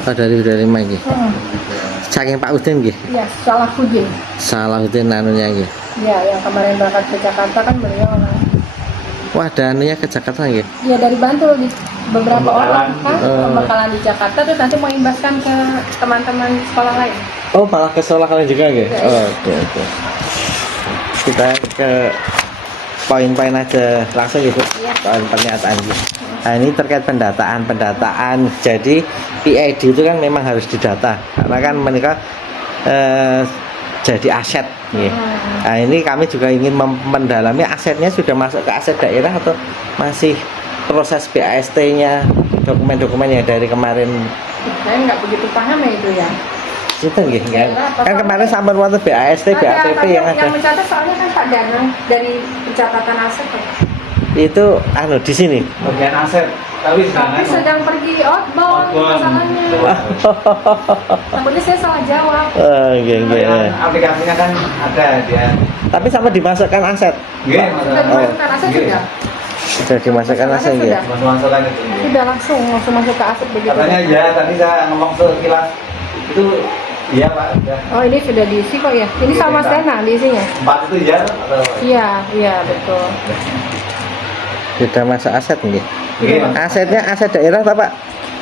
Oh, dari mana nggih? Saking Pak Udin nggih. Iya, Salahuddin. Salahuddin anunya nggih. Iya, yang kemarin berangkat ke Jakarta kan beliau. Wah, ada anunya ke Jakarta nggih. Iya, dari Bantul di beberapa orang kan Oh. pembekalan di Jakarta tuh nanti mau imbaskan ke teman-teman sekolah lain. Oh, malah ke sekolah kalian juga nggih. Iya, Oh, oke. Kita ke poin-poin aja langsung gitu. Iya. Poin pernyataan gitu. Nah, ini terkait pendataan. Jadi PID itu kan memang harus didata karena kan mereka jadi aset nih. Nah, ini kami juga ingin mendalami asetnya sudah masuk ke aset daerah atau masih proses BAST-nya, dokumen-dokumennya dari kemarin. Saya nggak begitu paham ya itu ya. Itu nggih kan. Kan kemarin sampai waktu BAST, BATP yang ada. Yang mencatat soalnya kan Pak Danang dari pencatatan aset. Itu di sini. Bagian aset, tapi Sedang pergi outbound masalahnya. Takutnya saya salah jawab. Nggih. aplikasinya kan ada dia. Tapi sama dimasukkan aset. Nggih, Sudah dimasukkan aset sudah. Sudah dimasukkan aset Sudah. ya. masuk-masukan itu. Sudah langsung masuk ke aset begitu. Katanya ya, tadi saya ngomong sekilas itu iya Pak. Ya. Oh, ini sudah diisi kok ya. Ini sama Stena diisinya. 4 itu ya atau Iya, betul. Sudah masuk aset nggih. Nggih, Asetnya aset daerah apa, Pak?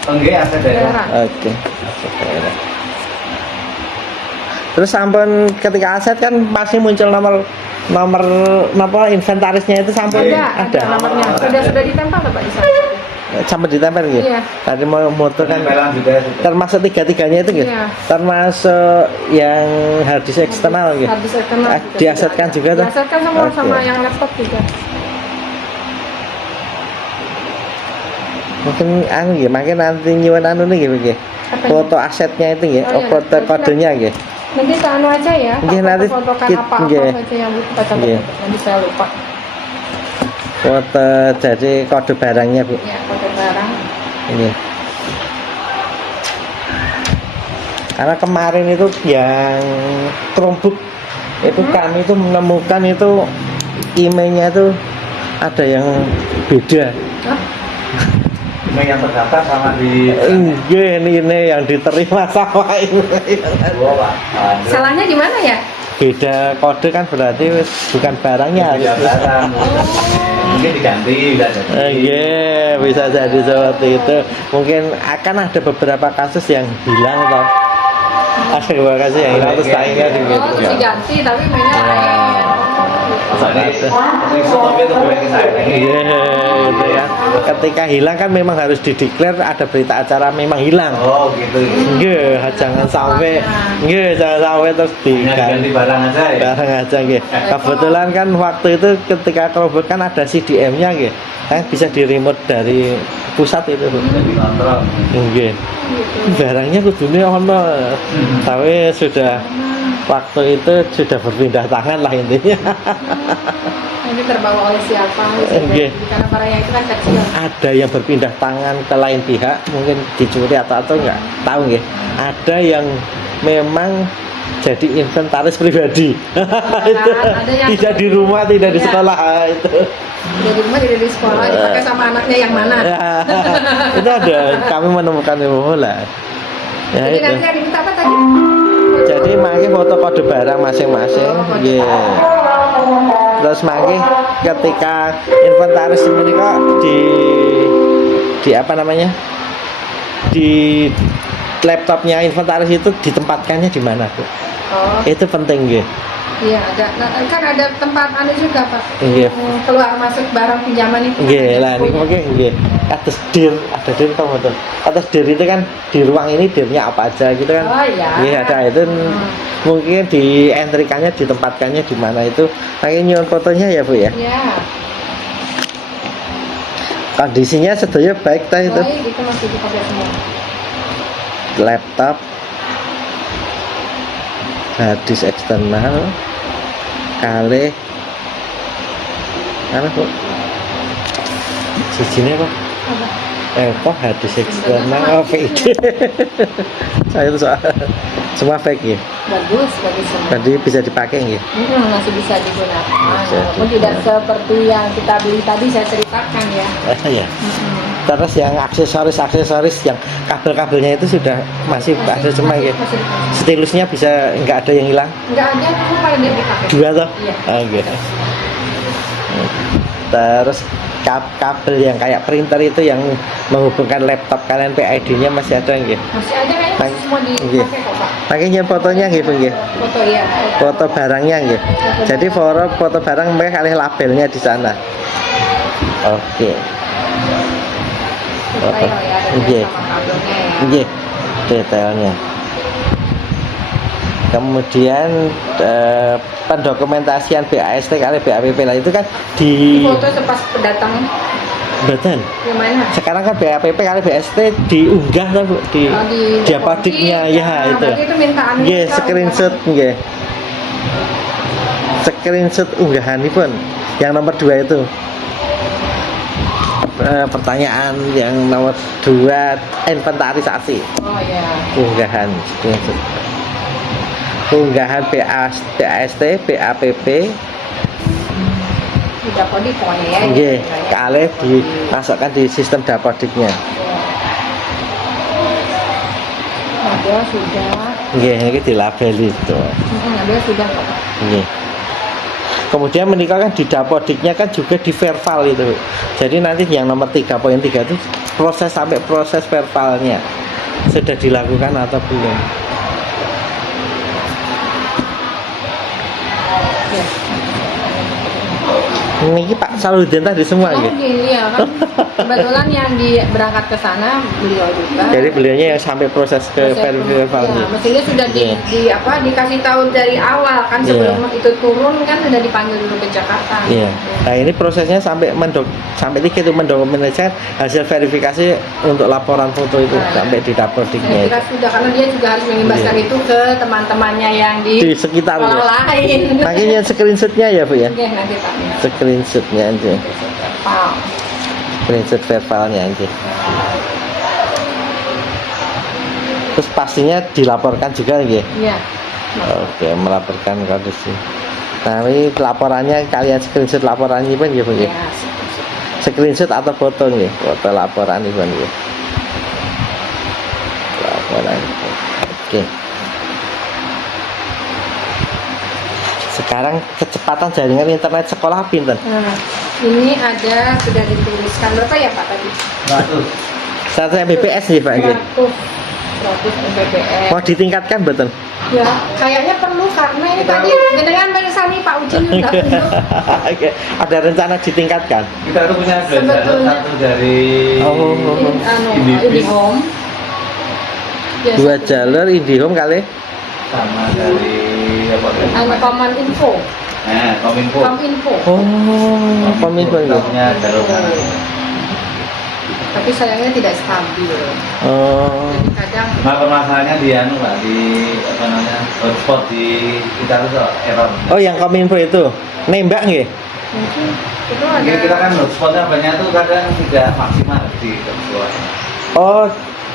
nggih aset daerah. Daerah. Oke. Aset daerah. Terus sampun ketika aset kan pasti muncul nomor apa inventarisnya itu sampun Ada nomornya. Sudah ditempel Pak di sana. sampai ditempel gitu. Iya. Tadi mau motor kan Penempelan juga. termasuk tiga-tiganya itu gitu. Iya. Termasuk yang hard disk eksternal gitu. Habis eksternal Ah, diasetkan juga tuh? Diasetkan semua Oke. sama yang laptop juga. Mungkin makin nanti nyuwun nih gitu. Apa ini? Foto asetnya itu gitu. Oh, iya. Foto kodenya gitu. Nanti ke anu aja ya. Nggih, nanti fotokan kit- apa-apa nggih. saja yang kita catat. Nggih. Nanti saya lupa. Foto jadi kode barangnya Bu. Ya, foto barang. Ini. Karena kemarin itu yang Chromebook itu kami itu menemukan itu emailnya itu ada yang beda. Hah? Ini yang terdaftar sama di Ini yang diterima sama ini. Oh, Pak. Aduh. Salahnya di mana ya? Beda kode kan berarti bukan barangnya. Beda barang. Mungkin diganti bisa jadi. Bisa jadi seperti itu. Mungkin akan ada beberapa kasus yang hilang atau ada beberapa kasus yang hilang terus tayangnya di Oh, terus diganti tapi mainnya lain. Gitu ya. Ketika hilang kan memang harus dideklar ada berita acara memang hilang. Oh, gitu. Jangan sampai terus Ganti barang aja ya. barang aja nggih. Kebetulan kan waktu itu ketika Chromebook kan ada CDM-nya nggih. Kan bisa di remote dari pusat itu. Jadi kontrol. Nggih. Barangnya kudune ono. Tapi sudah waktu itu sudah berpindah tangan lah intinya. Nanti terbawa oleh siapa? Nggih. Karena barangnya itu kan kecil. Ada yang berpindah tangan ke lain pihak, mungkin dicuri atau nggak tahu nggih. Ada yang memang jadi inventaris pribadi. Itu ada yang tidak di rumah, tidak di Iya. sekolah itu. Jadi di rumah, jadi di sekolah, dipakai sama anaknya yang mana? Ya, itu ada kami menemukan ilmu lah. Ya, Jadi itu. nanti yang diminta apa tadi? Jadi mangke foto kode barang masing-masing. Nggih. Terus mangke ketika inventaris ini kok di apa namanya? Di laptopnya inventaris itu ditempatkannya di mana, Bu? Oh, Itu penting nggih. iya ada. Nah, kan ada tempat anu juga Pak. Nggih. Keluar masuk barang pinjaman itu. Nggih, lah niku mungkin nggih. Atas dir, ada dir apa betul? Atas dir itu kan di ruang ini dirnya apa aja gitu kan. Oh iya. Nggih, ada itu mungkin di entrikannya ditempatkannya di mana itu. Pakai nyuwun fotonya ya, Bu ya. Iya. Kondisinya sedaya baik ta itu. Baik, itu masih dipakai semua. Laptop hard disk eksternal kali apa Bu? Sijine kok kok hard disk eksternal oh fake. Saya itu soal semua fake ya. Bagus semua. Tadi bisa dipakai nggih. Masih bisa digunakan. Bisa Walaupun tidak seperti yang kita beli tadi saya ceritakan ya. Ya. Terus yang aksesoris yang kabel-kabelnya itu sudah masih ada semua ya. masih. Stilusnya bisa nggak ada yang hilang? Nggak ada, cuma pada dia dipakai. Dua toh? Iya. Oke. Terus kabel yang kayak printer itu yang menghubungkan laptop kalian PID-nya masih ada nggih? Masih ada kayaknya, masih semua Nggih. dipakai kok Pak. Makanya fotonya gitu nggih. Foto ya. Foto barangnya nggih. Jadi foto barang mereka kali labelnya di sana. Oke. Detail ya, Nggih. sama kabelnya ya. Nggih. Detailnya. Kemudian pendokumentasian BAST kali BAPP lah itu kan di Foto sepas pendatang Betul. yang mana? Sekarang kan BAPP kali BST diunggah kan Bu di Oh, di apodiknya ya itu. Berarti itu mintaan Nggih, kita, screenshot nggih. Screenshot unggahanipun yang nomor 2 itu. Pertanyaan yang nomor 2 inventarisasi. Oh ya. Unggahan screenshot. Unggahan BAST, BAPP Di Dapodik pokoknya ya. nggih, Ya. kalih dimasukkan di sistem Dapodiknya. Ada sudah. Nggih, iki dilabeli itu. Ada sudah kok. Nggih. Kemudian menikah kan di Dapodiknya kan juga di verbal itu. Jadi nanti yang nomor 3.3 itu sampai proses verbalnya sudah dilakukan atau belum. Ya. Ini Pak Saludin tadi semua Oh nggih. gini ya kan. Kebetulan yang berangkat ke sana beliau juga. Jadi beliaunya yang sampai proses ke verbalnya. Ya, mestinya sudah Iya. dikasih tahu dari awal kan Iya. sebelum itu turun kan sudah dipanggil dulu ke Jakarta. Iya. Nah ini prosesnya sampai sampai 3 itu mendokumentasikan hasil verifikasi untuk laporan foto itu Nah, sampai di Saya Dapodiknya. kira sudah karena dia juga harus mengimbaskan Iya. itu ke teman-temannya yang Di sekitar ya. sekolah lain. Makanya screenshotnya ya Bu ya. Oke, nanti Pak. Screenshotnya aja. Wow. Screenshot verbalnya aja. Terus pastinya dilaporkan juga ya. Iya. Oke, melaporkan kondisi. Nah, ini laporannya kalian screenshot laporannya pun ya Bu ya. Ya, Screenshot atau foto nih, foto laporan ini pun ya. Laporan. Oke. Sekarang kecepatan jaringan internet sekolah pinten? Nah, ini ada sudah dituliskan berapa ya Pak tadi? 100. 100 Mbps nih Pak. Nggih. 100 Mbps. Mau ditingkatkan betul? Ya, kayaknya perlu karena ini tadi dengan bersani Pak Ujin juga penuh. Oke, ada rencana ditingkatkan. Kita tuh punya dua jalur, Sebetulnya. satu dari Oh. IndiHome. Ya, Dua satu. jalur IndiHome kali. sama dari apa? Command Info. Nah, Kominfo. Kominfo. Oh, kominfo Kita ya. punya jalur sana. Tapi sayangnya tidak stabil. Oh, Jadi kadang Nah, permasalahannya di anu Pak, di apa namanya? Hotspot di kita tuh error. oh yang kominfo itu nembak nggih? mungkin itu Mungkin ada kita kan hotspotnya banyak tuh kadang tidak maksimal di hotspot. Oh,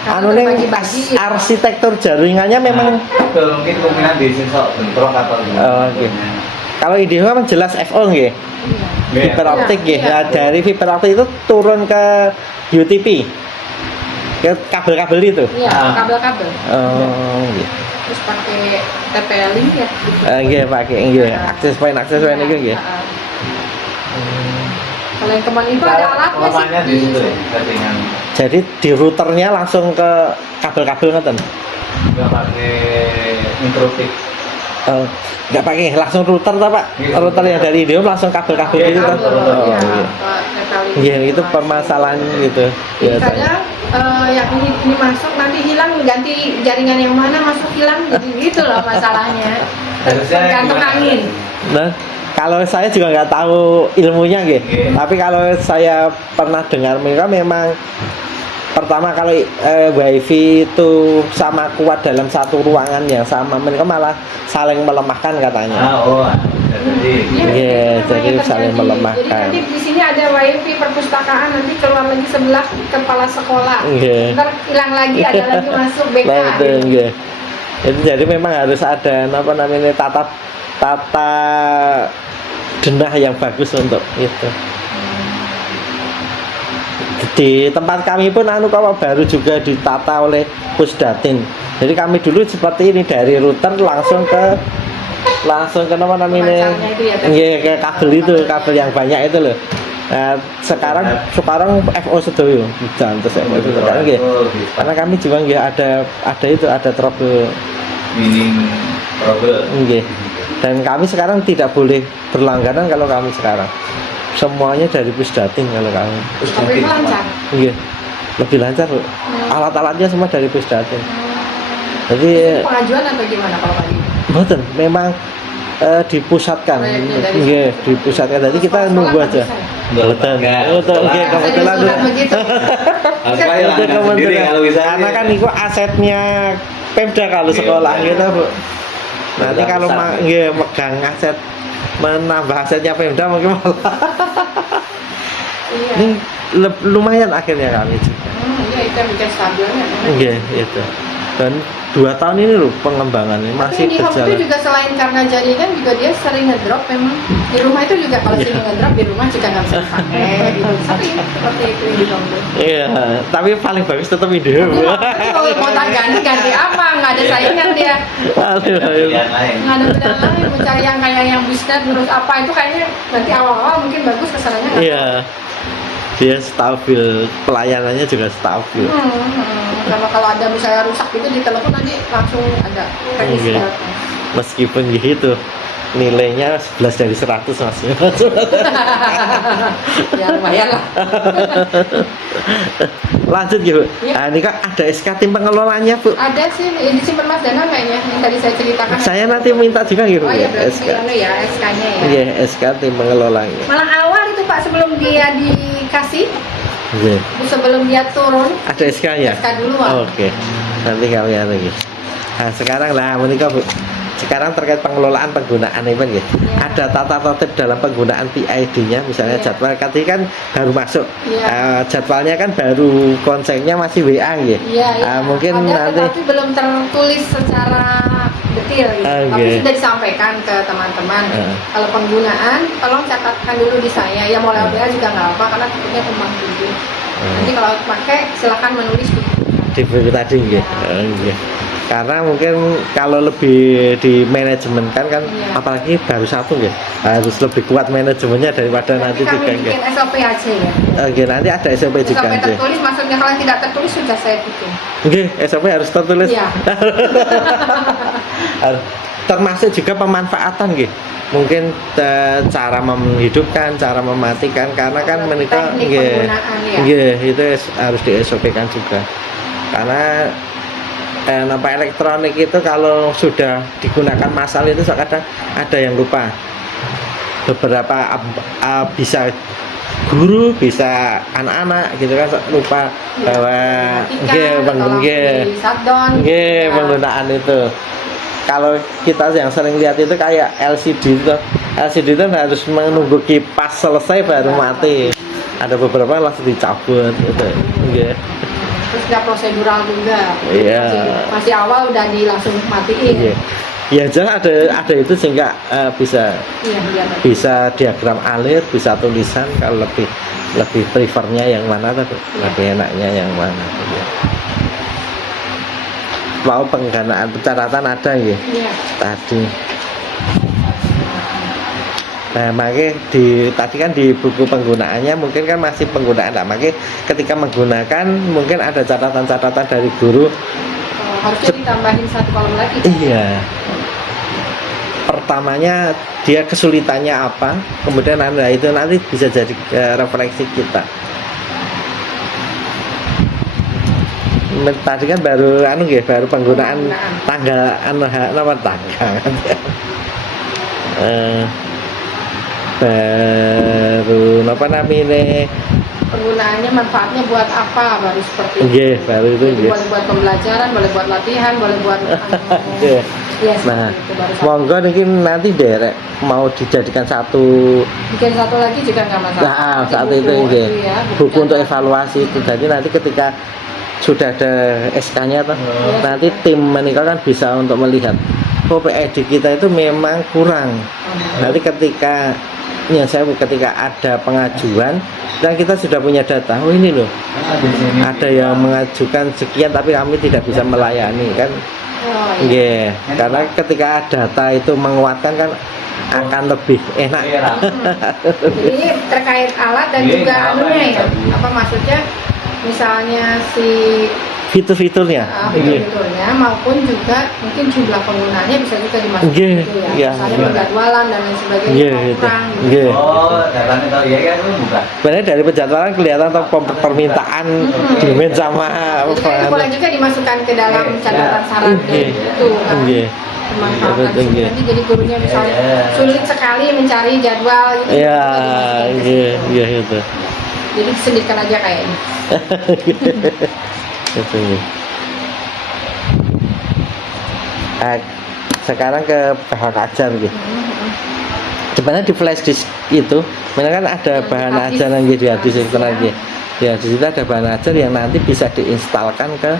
Karena anu ning terbagi-bagi. arsitektur jaringannya memang Betul, mungkin kemungkinan di sensor bentrok atau Oh, oke. Kalau IndiHome kan jelas FO nggih. iya. Fiber optik nggih. Iya. Nah, dari fiber optik itu turun ke UTP. Ke kabel-kabel itu. Iya, Ah. kabel-kabel. Oh, nggih. Terus pakai TP-Link ya. Nggih, pakai nggih. Akses point itu nggih. Kalau yang Command Info ada alatnya Lemahnya di situ ya, settingan. Jadi di routernya langsung ke kabel-kabel ngoten. Nggak pakai mikrotik. Nggak pakai langsung router ta Pak? Iya. Router yang dari IndiHome langsung kabel-kabel Iya, gitu kan? kabel, Oh, Iya, iya. TP-Link. Iya, itu permasalahan gitu. Jadi biasanya. kadang yang ini masuk nanti hilang ganti jaringan yang mana masuk hilang jadi gitu loh masalahnya. Harusnya Tergantung gimana? angin. Nah, kalau saya juga nggak tahu ilmunya gitu. Iya. Tapi kalau saya pernah dengar mereka memang pertama kalau wifi itu sama kuat dalam satu ruangan yang sama, mereka malah saling melemahkan katanya. Jadi Iya, itu jadi namanya saling terjadi. melemahkan. Jadi nanti di sini ada wifi perpustakaan, nanti keluar lagi sebelah kepala sekolah. Iya. Ntar hilang lagi, ada lagi masuk BK. Nah, itu, nggih. Jadi memang harus ada apa namanya tata denah yang bagus untuk itu. Di tempat kami pun kalau baru juga ditata oleh Pusdatin. Jadi kami dulu seperti ini, dari router langsung ke apa namanya? Pemacarnya itu ya, Iya, ke kabel itu, kabel yang banyak itu loh. Nah, sekarang FO sedoyo jangan terus FO itu sekarang nggih. Karena kami juga nggih ada trouble Mining trouble. nggih. Dan kami sekarang tidak boleh berlangganan kalau kami sekarang. Semuanya dari Pusdatin kalau kami. Tapi itu lancar. Iya. Lebih lancar, Bu. Alat-alatnya semua dari Pusdatin. Jadi Pengajuan atau gimana kalau tadi? mboten, memang dipusatkan. Proyeknya dari Nggih, sana. dipusatkan. Jadi kita Sekolah nunggu nggak aja. bisa ya? Betul. Betul, nggih, kebetulan. Sudah begitu. Harus kaya lah, Betul, sendiri kebetulan. kalau bisa. Karena kan itu asetnya Pemda kalau Iya, sekolah iya. gitu, Bu. Nanti Besar. kalau nggih megang aset, menambah asetnya Pemda mungkin malah Iya. ini lumayan akhirnya kami juga. Iya, itu yang bikin stabilnya. Iya, itu. Dan 2 tahun ini loh pengembangannya masih Tapi di home itu berjalan. juga selain karena jaringan juga dia sering ngedrop memang. Di rumah itu juga kalau Iya. sering ngedrop di rumah juga nggak bisa dipakai gitu. Sering seperti itu di home tuh. Iya, tapi paling bagus tetap video. Bu. Dia mau tak ganti apa, nggak ada saingan dia. Aduh, Pilihan lain. Nggak ada pilihan lain, mau cari yang kayak yang bisnet terus apa itu kayaknya nanti awal-awal mungkin bagus kesananya nggak. Iya. Dia stabil, pelayanannya juga stabil. Karena kalau ada misalnya rusak itu di telepon nanti langsung ada teknis Iya. datang. Meskipun gitu nilainya 11 dari 100 Mas. Ya lumayan lah. Lanjut ya, Bu. Iya. Nah, ini kan ada SK tim pengelolanya, Bu. Ada sih, ini disimpan Mas Danang kayaknya yang tadi saya ceritakan. Saya nanti minta juga gitu, Oh Bu, iya ya, berarti SK. anu ya SK-nya ya. Iya, SK tim pengelolanya. Malah awal itu Pak sebelum dia dikasih, Iya. sebelum dia turun, Ada SK-nya? SK duluan. Oke. Nanti kami lagi. Nah, sekarang lah menikah, Bu. Sekarang terkait pengelolaan penggunaan event ya. Iya. Ada tata tertib dalam penggunaan PID-nya, misalnya Iya. jadwal tadi kan baru masuk. Iya. Jadwalnya kan baru konsennya masih WA ya. Iya, iya. Mungkin ada, nanti tapi belum tertulis secara detail gitu. Tapi Oke. sudah disampaikan ke teman-teman. Heeh. Kalau penggunaan, tolong catatkan dulu di saya. Ya mau lewat WA juga nggak apa, karena takutnya tumpang tindih. Nanti kalau pakai silakan menulis di buku tadi nggih. Nggih. Karena mungkin kalau lebih di manajemen kan Iya. apalagi baru satu nggih. Harus lebih kuat manajemennya daripada nanti kami tiga nggih. bikin SOP aja ya. Oke, nanti ada SOP juga SOP nggih. tertulis, maksudnya kalau tidak tertulis sudah saya bikin. Nggih, SOP harus tertulis. Iya. Termasuk juga pemanfaatan nggih. Mungkin cara menghidupkan, cara mematikan karena kan menikah Teknik penggunaan ya. nggih, itu harus di SOP-kan juga. Karena nampak elektronik itu kalau sudah digunakan massal itu kadang ada yang lupa. Beberapa bisa guru, bisa anak-anak gitu kan lupa bahwa penggunaan itu. Kalau kita yang sering lihat itu kayak LCD itu harus menunggu kipas selesai baru mati. Ada beberapa langsung dicabut gitu. Nggih. Terus nggak prosedural juga. Iya. Masih awal udah langsung matiin. Iya. Ya jelas ada itu sehingga bisa Iya. bisa diagram alir, bisa tulisan. Kalau lebih prefernya yang mana tuh? Lebih enaknya yang mana? Mau penggunaan pencatatan ada ya Iya. tadi. Nah, makanya tadi kan di buku penggunaannya mungkin kan masih penggunaan, nah, makanya ketika menggunakan mungkin ada catatan-catatan dari guru. Harusnya ditambahin 1 kolom lagi. Iya. Pertamanya dia kesulitannya apa, kemudian itu nanti bisa jadi refleksi kita. Tadi kan baru baru penggunaan tanggal nama tanggal. Baru apa namanya? Penggunaannya manfaatnya buat apa baru seperti itu. Nggih, baru itu Jadi nggih. boleh buat pembelajaran, boleh buat latihan, boleh buat Nggih. Iya, Nah, seperti itu, baru satu. monggo niki nanti derek mau dijadikan satu Bikin satu lagi juga nggak masalah. nah, Nanti saat buku, itu nggih. iya, Buku untuk catatan. evaluasi itu. Jadi nanti ketika sudah ada SK-nya toh, nanti tim menikah kan bisa untuk melihat PID kita itu memang kurang. Nanti ketika yang saya ketika ada pengajuan dan kita sudah punya data, oh ini loh Di sini. ada yang mengajukan sekian tapi kami tidak bisa melayani kan. Oh, iya. Iya, karena ketika data itu menguatkan kan akan lebih enak. Iya. Jadi terkait alat dan Iya, juga apa anunya yang ya. bisa. Apa maksudnya? Misalnya si Fitur-fiturnya. Iya. fitur-fiturnya maupun juga mungkin jumlah penggunanya bisa juga dimasukkan Iya, gitu ya. iya, Misalnya iya. penjadwalan dan lain sebagainya Iya, mau gitu. kurang. Iya. Oh, datanya tahu ya kan lu buka. Sebenarnya dari penjadwalan kelihatan atau permintaan demand sama Jadi kan itu boleh juga dimasukkan ke dalam Iya. catatan saran Iya. itu kan. Iya. Dimanfaatkan. Betul, iya. Nanti jadi gurunya misalnya Iya. sulit sekali mencari jadwal gitu. Iya, juga dimasukin ke iya, situ. iya itu. Jadi disendirikan aja kayaknya. Itu iya. Sekarang ke bahan ajar gitu. Sebenarnya di flash disk itu, memang kan ada Yang bahan di ajar yang di hadis itu ya. lagi. Ya di situ ada bahan ajar yang nanti bisa diinstalkan ke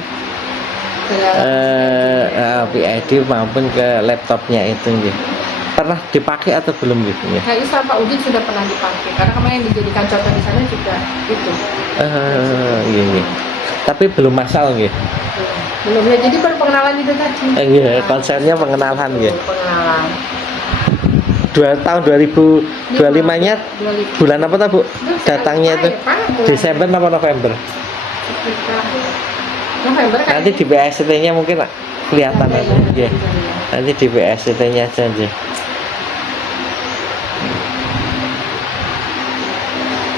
PID maupun ke laptopnya itu gitu. Pernah dipakai atau belum gitu ya? Kayaknya sama Pak Udin sudah pernah dipakai karena kemarin yang dijadikan contoh di sana juga itu. Iya, iya. Tapi belum masal gitu. Belum ya, jadi baru pengenalan itu tadi. Iya, konsepnya pengenalan gitu. Pengenalan. Tahun 2025-nya 2005. bulan apa tuh Bu? Datangnya itu Desember apa November? November kan? Nanti di PST-nya mungkin kelihatan nanti. Iya. Nanti di PST-nya aja.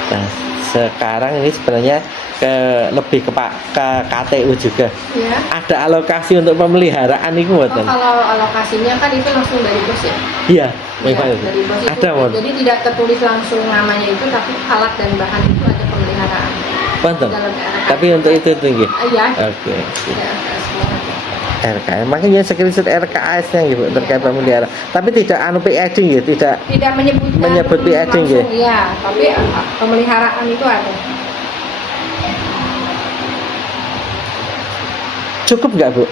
Nah, sekarang ini sebenarnya lebih ke KTU juga. Ya. Ada alokasi untuk pemeliharaan itu Oh, buatan. kalau alokasinya kan itu langsung dari bos ya? Iya, Iya, memang itu. dari bos itu. Ada mau. Jadi tidak tertulis langsung namanya itu, tapi alat dan bahan itu ada pemeliharaan. Banten. Dalam RKS. Tapi untuk itu tinggi. Iya. Oke. Iya, semua ada. RKS, makanya screenshot RKS-nya gitu terkait pemeliharaan. Tapi tidak anu PID gitu, tidak Tidak menyebutkan Menyebut PID, langsung, ya? iya, tapi pemeliharaan itu ada. cukup nggak Bu?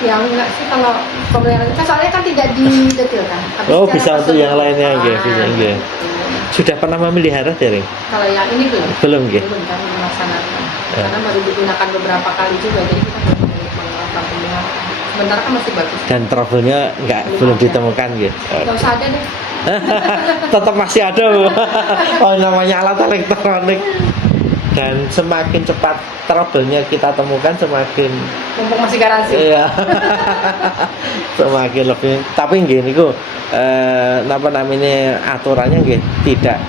Ya enggak sih kalau pemeliharaan kan soalnya kan tidak didetailkan. Tapi Oh secara bisa untuk keseluruhan. yang lainnya gitu, Ah, bisa gitu. gitu. Sudah pernah memelihara Dereng? Kalau yang ini belum. Belum gitu. Belum kan melaksanakan. Ya. Karena baru digunakan beberapa kali juga, jadi kita belum melakukan pemeliharaan. Sementara kan masih bagus. Dan trouble-nya belum ada. ditemukan gitu. Nggak usah ada deh. Tetap masih ada Bu. Oh namanya alat elektronik. Dan semakin cepat trouble-nya kita temukan semakin Mumpung masih garansi. iya. Semakin lebih. Tapi gini kok apa namanya aturannya gitu tidak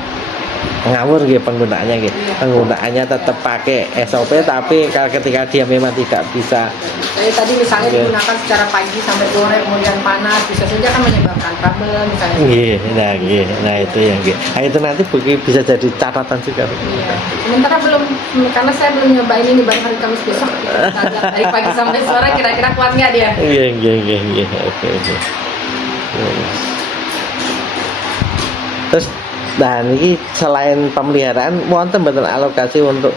ngawur gitu penggunaannya gitu. Iya. Penggunaannya tetap pakai SOP tapi kalau ketika dia memang tidak bisa Jadi tadi misalnya Iya. digunakan secara pagi sampai sore kemudian panas bisa saja kan menyebabkan trouble misalnya. nah itu yang gitu. Nah itu nanti bisa jadi catatan juga. Bu. Iya. Sementara belum karena saya belum nyobain ini baru hari Kamis besok. Kita lihat dari pagi sampai sore kira-kira kuat nggak dia? Iya. Oke. Terus nah ini selain pemeliharaan wonten mboten alokasi untuk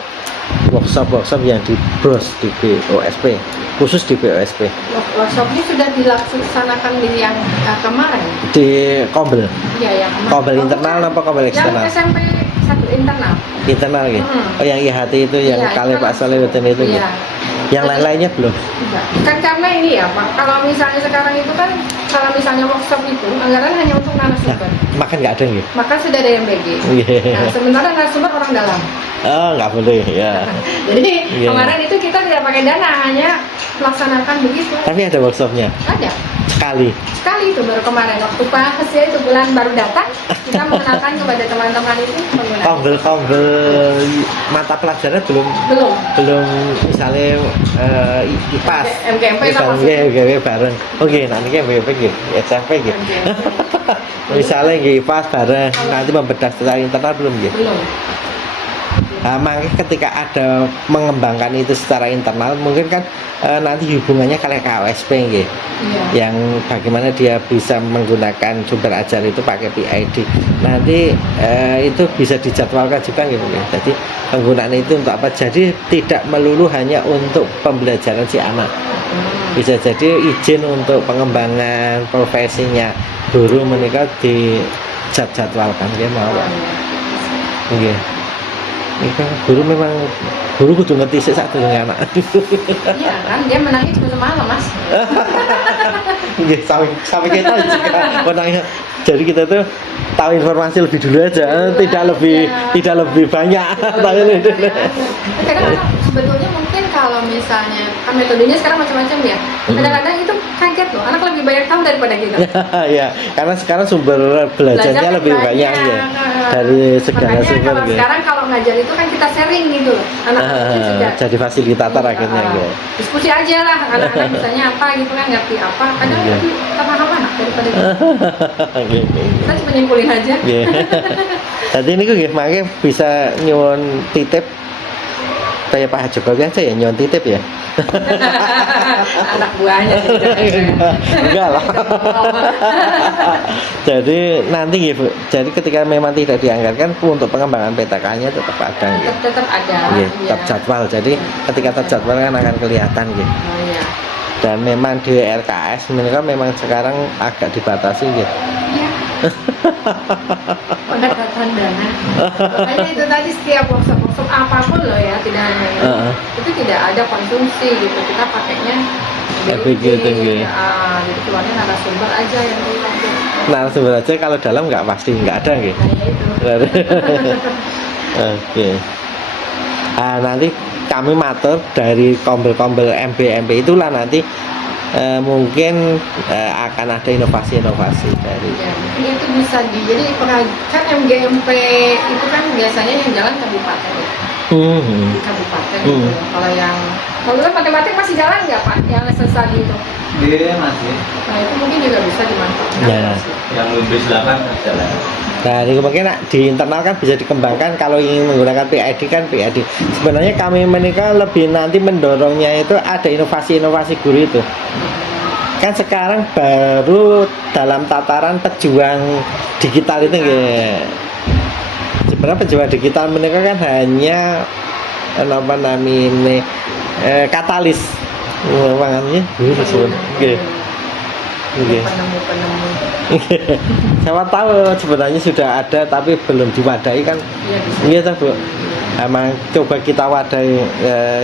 workshop yang di BROS di BOSP khusus di BOSP Workshopnya sudah dilaksanakan di yang kemarin. di Kombel Iya yang kemarin. Kombel internal apa Kombel eksternal? Yang SMP 1 internal. Internal gitu. Hmm. Oh yang IHT itu yang Iya, kali itu Pak kan Solihuddin itu gitu. Iya. Yang lain-lainnya belum. Enggak. Kan karena ini ya Pak, kalau misalnya sekarang itu kan kalau misalnya workshop itu anggaran hanya untuk Nah, narasumber. makan nggak ada gitu. Maka sudah ada yang BG. Iya. Nah, sementara narasumber orang dalam. Oh nggak boleh ya. Jadi Iya. kemarin itu kita tidak pakai dana, hanya melaksanakan begitu. Tapi ada workshopnya Ada sekali. sekali itu baru kemarin waktu pas ya itu bulan baru datang kita mengenalkan kepada teman-teman itu menggunakan. Kombel mata pelajaran belum misalnya IPAS MGMP bareng sama GW bareng oke nanti GW gitu SMP gitu misalnya IPAS bareng nanti membedah secara internal belum gitu belum. nah, makanya ketika ada mengembangkan itu secara internal mungkin kan nanti hubungannya kayak KOSP gitu Iya. yang bagaimana dia bisa menggunakan sumber ajar itu pakai PID nanti itu bisa dijadwalkan juga gitu ya. Jadi penggunaan itu untuk apa? Jadi tidak melulu hanya untuk pembelajaran si anak. Bisa jadi izin untuk pengembangan profesinya guru menikah jadwalkan nggih mau. Oh, Nggih. Ini kan guru memang guru kudu ngerti sik sadurunge anak. iya kan dia menangnya cuma semalam mas. Nggih, sampai kita juga menangnya. Jadi kita tuh tahu informasi lebih dulu aja, tidak lebih banyak. Tahu itu. Kadang sebetulnya mungkin kalau misalnya kan metodenya sekarang macam-macam ya. Kadang-kadang itu kaget loh, anak lebih banyak tahu daripada kita. Ya, karena sekarang sumber belajarnya Belajar lebih banyak ya dari segala Makanya sumber kalau ya. sekarang kalau ngajar itu kan kita sharing gitu loh. Anak-anak itu sudah Jadi fasilitator akhirnya ya. diskusi aja lah, anak-anak misalnya apa gitu kan, ngerti apa, kadang Iya. lebih paham anak daripada kita. Nggih, nggih, nggih. Kita cuma nyimpulin aja. Nggih. Jadi niku nggih mangke bisa nyuwun titip kayak Pak Jokowi aja ya nyuwun titip ya. Anak buahnya Enggak lah. Jadi nanti nggih Bu. Jadi ketika memang tidak dianggarkan untuk pengembangan PTK-nya tetap ada nggih. tetap ada. Nggih, ya. tetap jadwal. Jadi ketika terjadwal kan akan kelihatan nggih. Oh iya. Dan memang di RKS mereka memang sekarang agak dibatasi gitu. Iya. Pendekatan dana. Makanya itu tadi setiap workshop apapun loh ya, tidak hanya ini. Itu tidak ada konsumsi gitu. Kita pakainya LPG itu, nggih. jadi keluarnya narasumber aja yang keluar. Nah, sebenarnya kalau dalam nggak pasti nggak ada gitu. Nah, ya itu. Oke. Nanti kami matur dari kombel-kombel MB itulah nanti mungkin akan ada inovasi-inovasi dari. Ya, mungkin itu bisa jadi kan MGMP itu kan biasanya yang jalan kabupaten ya. Di kabupaten gitu. Kalau matematik masih jalan nggak Pak? Yang sesali itu? Iya masih. Nah itu mungkin juga bisa dimanfaatkan. Ya. Yang lebih silakan jalan. Nah, ini mungkin di internal kan bisa dikembangkan kalau ingin menggunakan PID kan PID. Sebenarnya kami menikah lebih nanti mendorongnya itu ada inovasi-inovasi guru itu. Kan sekarang baru dalam tataran pejuang digital itu nggih. Sebenarnya pejuang digital mereka kan hanya apa namanya katalis makanya guru sebenarnya. Nggih. Penemu-penemu. Siapa tahu sebenarnya sudah ada tapi belum diwadahi kan. Iya bisa. Iya toh Bu. Emang coba kita wadahi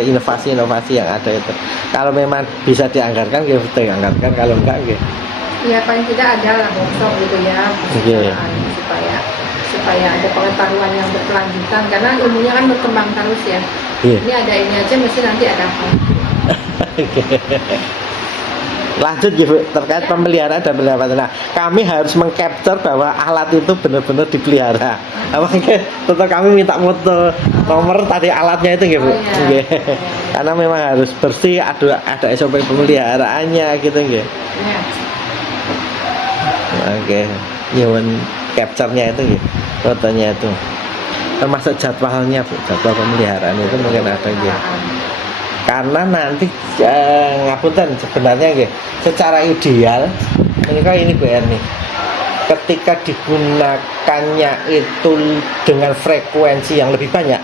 inovasi-inovasi yang ada itu. Kalau memang bisa dianggarkan ya kita anggarkan, kalau enggak ya. Ya paling tidak ada lah workshop gitu ya, Iya. supaya ada pengetahuan yang berkelanjutan karena ilmunya kan berkembang terus ya. Iya. Ini ada ini aja mesti nanti ada apa. Lanjut ya Bu, terkait pemeliharaan dan pendapatan. Nah, kami harus mengcapture bahwa alat itu benar-benar dipelihara. Makanya tetap kami minta foto nomor tadi alatnya itu ya Bu. Oh, iya. Nggih. Karena memang harus bersih, ada SOP pemeliharaannya gitu nggih. Ya. Oke, nyuwun capture-nya itu nggih, fotonya itu. Termasuk jadwalnya Bu, jadwal pemeliharaan itu mungkin ada nggih. Karena nanti ngapunten sebenarnya nggih, secara ideal mereka ini BR nih. Ketika digunakannya itu dengan frekuensi yang lebih banyak,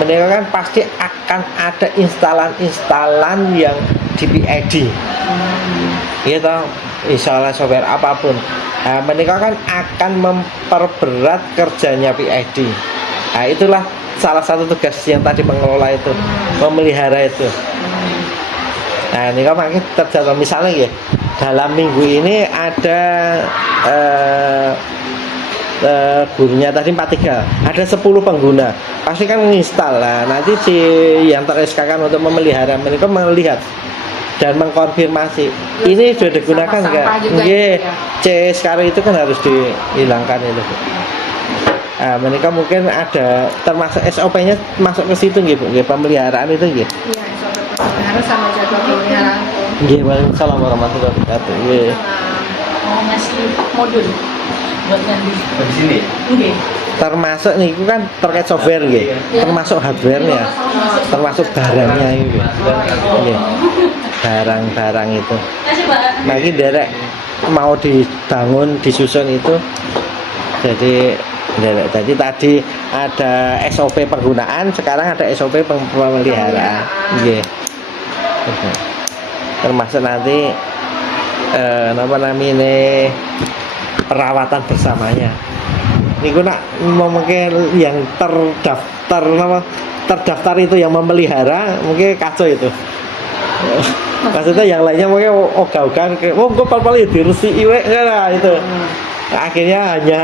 mereka kan pasti akan ada instalan yang di PID. Iya toh, instalan software apapun. Nah, mereka kan akan memperberat kerjanya PID. Nah, itulah salah satu tugas yang tadi pengelola itu memelihara itu. Nah ini kan makin terjadwal misalnya ya dalam minggu ini ada gurunya tadi 43, ada 10 pengguna, pasti kan menginstal lah. Nanti si yang ter-SK-kan untuk memelihara mereka melihat dan mengkonfirmasi ini sudah digunakan enggak? Iya, C sekarang itu kan harus dihilangkan itu. Nah, mereka mungkin ada termasuk SOP-nya masuk ke situ nggih Bu, nggih pemeliharaan itu nggih. Iya, SOP pemeliharaan sama jadwal pemeliharaan. Nggih, waalaikumsalam warahmatullahi wabarakatuh. Nggih. Mau ngasih modul buat ganti. Di sini. Nggih. Termasuk niku kan terkait software nggih. Termasuk hardware-nya. Termasuk barangnya itu. Nggih. Barang-barang itu. Lagi derek mau dibangun, disusun itu. Jadi tadi ada SOP penggunaan, sekarang ada SOP pemeliharaan. Nggih. Termasuk nanti apa namanya perawatan bersamanya. Niku nak mungkin yang terdaftar itu yang memelihara mungkin kacau itu. Maksudnya yang lainnya mungkin ogah-ogahan kayak gue pal-pal dirusi iwe nah, itu. Akhirnya hanya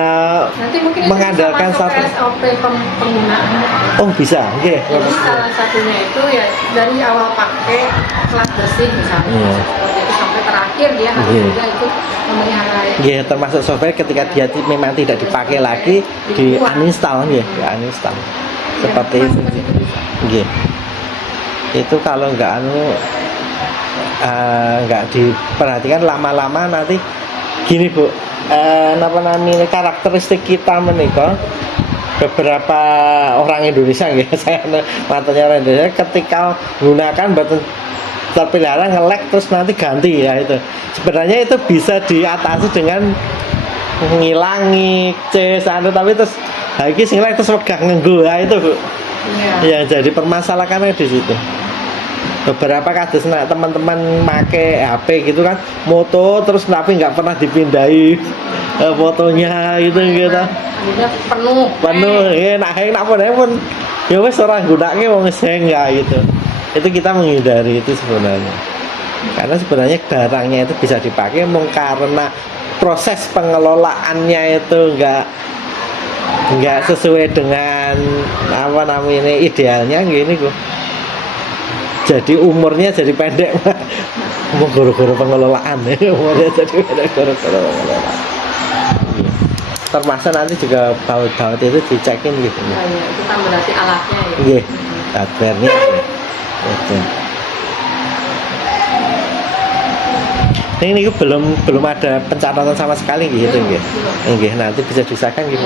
nanti mungkin mengandalkan itu satu SOP penggunaan. Oh bisa, oke. Jadi salah satunya itu ya dari awal pakai kelas bersih misalnya seperti itu sampai terakhir dia harus juga itu memelihara. Iya, termasuk software ketika dia memang tidak dipakai lagi di uninstall ya, di uninstall. Seperti itu. Iya. Itu kalau nggak nggak diperhatikan lama-lama nanti gini Bu. Apa namanya karakteristik kita menikah beberapa orang Indonesia ya saya matanya orang Indonesia ketika menggunakan batu terpelihara ngelek terus nanti ganti ya itu sebenarnya itu bisa diatasi dengan ngilangi tapi terus lagi ngelek terus wegah ngenggo ya itu Bu yang jadi permasalahannya di situ. Beberapa kados nah teman-teman make HP gitu kan moto terus tapi nggak pernah dipindahi fotonya gitu udah penuh ya nak pun ya wes orang gunanya mau ngeseng ya gitu itu kita menghindari itu sebenarnya karena sebenarnya barangnya itu bisa dipakai karena proses pengelolaannya itu nggak sesuai dengan apa namanya idealnya gini kok. Jadi umurnya jadi pendek mau guru-guru pengelolaan umurnya jadi pendek guru-guru pengelolaan termasuk nanti juga baut-baut itu dicekin gitu ya, itu kan berarti alatnya ya iya hardware-nya gitu. Ini belum ada pencatatan sama sekali gitu nanti bisa disahkan gitu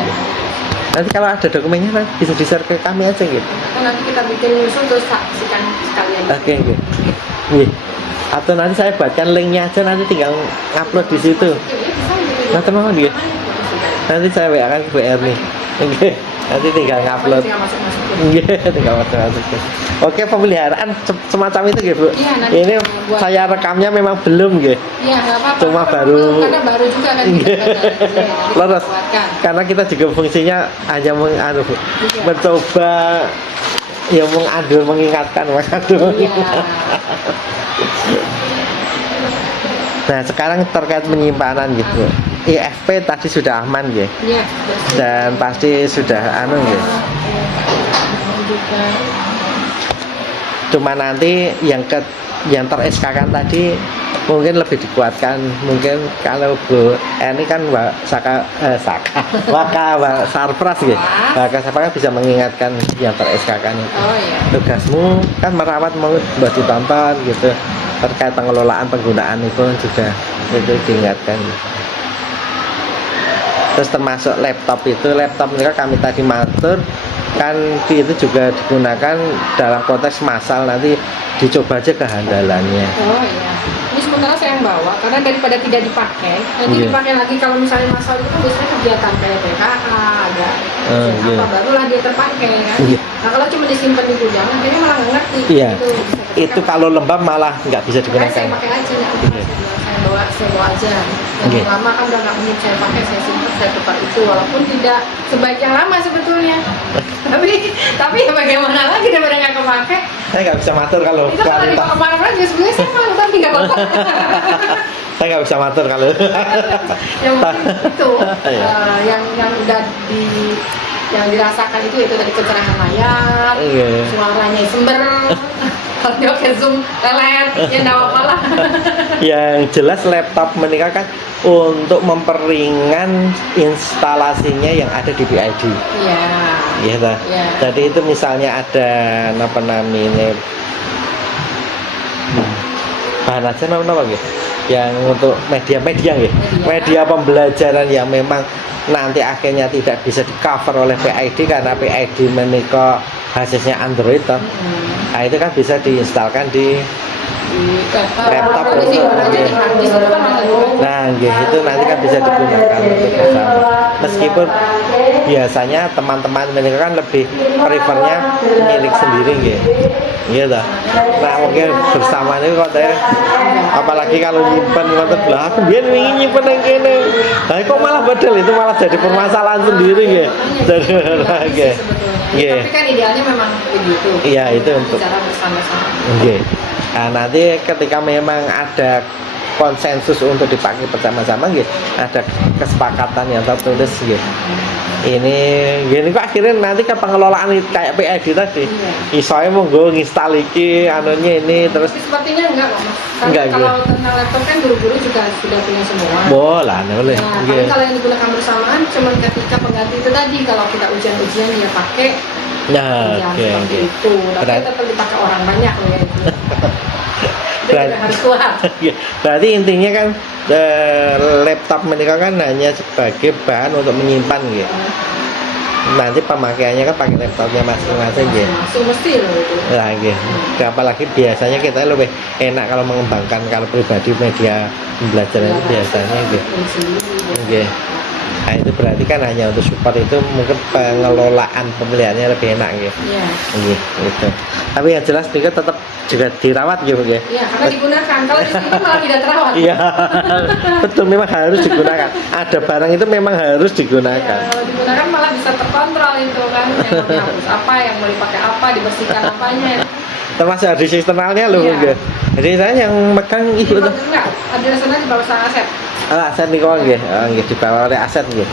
nanti kalau ada dokumennya nanti bisa di-share ke kami aja gitu. Nanti kita bikin usul terus saksikan sekalian. Oke. Atau nanti saya buatkan linknya aja nanti tinggal upload di situ. Nanti mau dia. Nanti saya WA kan ke WR nih. Oke. Nanti tinggal ngupload. Iya, tinggal masuk. Oke, pemeliharaan semacam itu gitu, Bu. Iya, ini saya rekamnya memang belum gitu. Iya, enggak apa-apa. Cuma baru karena baru juga kan. Leres. Karena kita juga fungsinya hanya mencoba ya mengingatkan. Iya. Nah, sekarang terkait penyimpanan gitu. IFP tadi sudah aman ya. Iya, dan pasti sudah ya. Cuma nanti yang ter-SK-kan tadi mungkin lebih dikuatkan mungkin kalau Bu ini kan Mbak Sarpras gitu. Mbak Sarpras bisa mengingatkan yang ter-SK-kan itu. Tugasmu kan merawat buat ditonton gitu terkait pengelolaan penggunaan itu juga itu diingatkan. Terus termasuk laptop ini kami tadi matur kan itu juga digunakan dalam konteks massal nanti dicoba aja kehandalannya. Oh iya. Ini sementara saya yang bawa karena daripada tidak dipakai, nanti dipakai lagi kalau misalnya massal itu kan biasanya kegiatan kayak PKK ada barulah dia terpakai kan. Nah kalau cuma disimpan di gudang, akhirnya malah nggak ngerti. Iya. Itu kalau lembab malah nggak bisa digunakan. Saya pakai aja, saya bawa aja. Yang lama kan udah nggak mungkin saya pakai, saya simpan, saya tukar itu walaupun tidak sebaik yang lama sebetulnya. tapi ya bagaimana lagi daripada nggak kepake. Saya nggak bisa matur kalau itu kalau dibawa kemana-mana juga sebenarnya saya mau tapi nggak apa-apa. Saya nggak bisa matur kalau yang mungkin itu yang udah yang dirasakan itu tadi pencerahan layar, suaranya sember. Kalau dia ke zoom lelet, ya nggak apa-apa lah. Yang jelas laptop menikah kan untuk memperingan instalasinya yang ada di PID. Iya. Iya. Jadi itu misalnya ada apa namanya bahan aja apa gitu. Yang untuk media gitu. Media pembelajaran yang memang nanti akhirnya tidak bisa di cover oleh PID karena PID menikah basisnya Android toh. Nah itu kan bisa diinstalkan di laptop nah itu nanti kan bisa digunakan untuk bersama meskipun biasanya teman-teman mereka kan lebih prefernya milik sendiri gitu. Gitu. Nah mungkin bersama ini kok apalagi kalau nyimpen ngoten lah aku biar ingin nyimpen yang kene. Nah kok malah badal itu malah jadi permasalahan sendiri gitu. Jadi oke. Iya. Tapi kan idealnya memang begitu. Iya itu untuk. Bicara bersama-sama. Oke. Nah, nanti ketika memang ada konsensus untuk dipakai bersama-sama gitu, ada kesepakatan yang tertulis gitu. Ini gini kok akhirnya nanti ke pengelolaan kayak PID tadi. Isoe monggo nginstal iki anunya ini terus. Tapi sepertinya enggak kok Mas. Karena Enggak, kalau tentang laptop kan guru-guru juga sudah punya semua. Boleh, boleh. Nah, tapi kalau yang digunakan bersamaan cuman ketika pengganti itu tadi kalau kita ujian-ujian dia pakai. Nah, Ya, oke. seperti itu. Tapi Berarti- tetap dipakai orang banyak loh ya itu. Itu Berarti- juga harus kuat. Berarti intinya kan laptop mereka kan hanya sebagai bahan untuk menyimpan gitu. Nanti pemakaiannya kan pakai laptopnya masing-masing gitu. Langsung mesti loh itu. Nah, gitu. Apalagi biasanya kita lebih enak kalau mengembangkan kalau pribadi media pembelajaran itu biasanya gitu. Oke. Nah itu berarti kan hanya untuk support itu mungkin pengelolaan pemeliharannya lebih enak gitu. Iya. Gitu. Tapi yang jelas juga tetap juga dirawat gitu ya. Iya, karena digunakan. Kalau di sini malah tidak terawat. Iya. Betul memang harus digunakan. Ada barang itu memang harus Iya, digunakan. kalau digunakan malah bisa terkontrol itu kan. Yang mau dihapus apa, yang mau dipakai apa, dibersihkan apanya. Termasuk hard disk eksternalnya loh Iya. enggak. Jadi saya yang megang ibu tuh. Enggak, ada sana di bawah sang aset. Aset nih kok nggih. Nggih dibawa oleh aset nggih.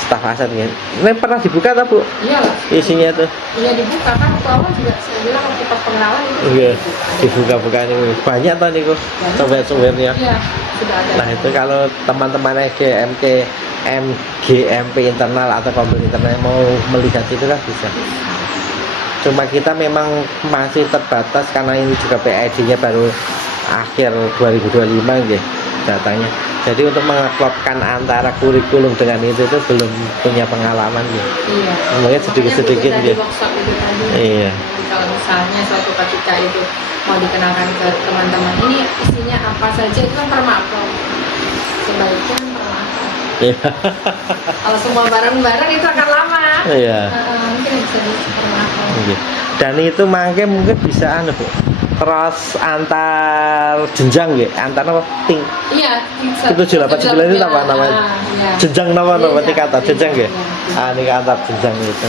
Staf aset nggih. Ini pernah dibuka tak, Bu? Iya lah. Isinya tuh. Iya dibuka kan waktu awal juga saya bilang waktu pengenalan itu Iya. dibuka. Dibuka-buka nih. Banyak tuh niku. Software-softwarenya. Iya, sudah ada. Nah itu kalau teman-teman MGMP internal atau komputer internal mau melihat itu kan bisa. Cuma kita memang masih terbatas karena ini juga PID-nya baru akhir 2025 gitu datanya. Jadi untuk mengeklopkan antara kurikulum dengan itu tuh belum punya pengalaman gitu. Iya. Mungkin sedikit-sedikit Makanya gitu. di workshop itu tadi. Iya. Kalau misalnya suatu ketika itu mau dikenalkan ke teman-teman ini isinya apa saja itu kan per makro. Sebaiknya per makro. Iya. Kalau semua bareng-bareng itu akan lama. Iya. Mungkin bisa di per makro. Iya. Dan itu mungkin bisa anu Bu. Cross antar jenjang ya, antar apa? Iya. Itu 789 itu apa namanya? Iya. Jenjang nama tingkatan jenjang ya. Iya. Ini antar jenjang itu.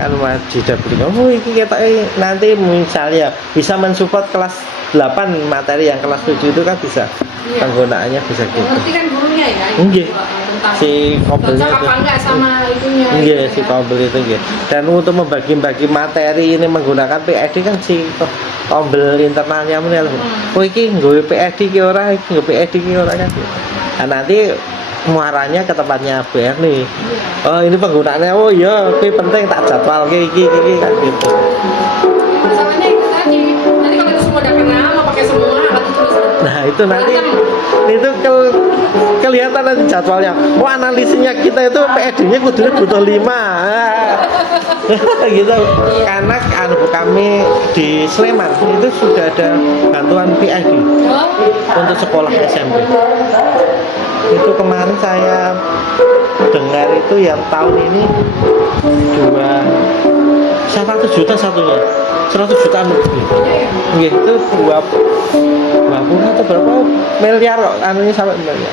Kan tidak beli. Oh, ini kita nanti misalnya bisa mensupport kelas 8 materi yang kelas 7 itu kan bisa. Iya. Penggunaannya bisa Yang gitu. ngerti kan gurunya ya. Iya. Tentang Si kabelnya cocok itu. apa enggak sama itunya. Iya, gitu si ya. kabel itu gitu. Dan untuk membagi-bagi materi ini menggunakan PID kan si kabel internalnya menel. Oh iki nggawe PID ki ora, iki nggawe PID ki ora kan. Nah, nanti muaranya ke tempatnya BR nih. Iya. Oh ini penggunaannya, oh iya, ini penting tak jadwal iki kan gitu. Masalahnya itu tadi. Nanti kalau itu semua udah kenal mau pakai semua alat itu terus. Nah itu nanti itu kelihatan nanti jadwalnya. Oh analisisnya kita itu PID-nya kudunya butuh 5. Gitu. Karena kami di Sleman itu sudah ada bantuan PID Oh, untuk sekolah SMP. Itu kemarin saya dengar itu yang tahun ini 100 juta satunya, 100 jutaan lebih. Gitu 20 atau berapa miliar kok anunya sampai miliar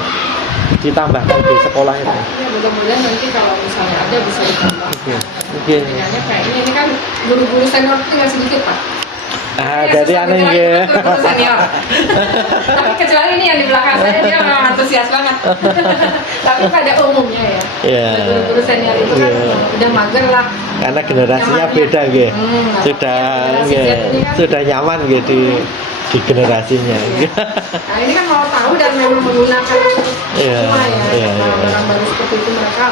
ditambahkan di sekolah itu. ya mudah-mudahan nanti kalau misalnya ada bisa ditambah. Mungkin. Bedanya kayak ini kan guru-guru senior itu tinggal sedikit Pak. Jadi aneh ya. Guru senior. Tapi kecuali ini yang di belakang saya dia memang antusias banget. Tapi pada umumnya ya. Iya. Guru-guru senior itu kan Iya. udah mager lah. Karena generasinya Nyamannya. beda gitu. Sudah Generasi Z ini kan- sudah nyaman gitu di generasinya. Nah ini kan mau tahu dan memang menggunakan Iya, semua ya. iya, iya. Barang baru seperti itu mereka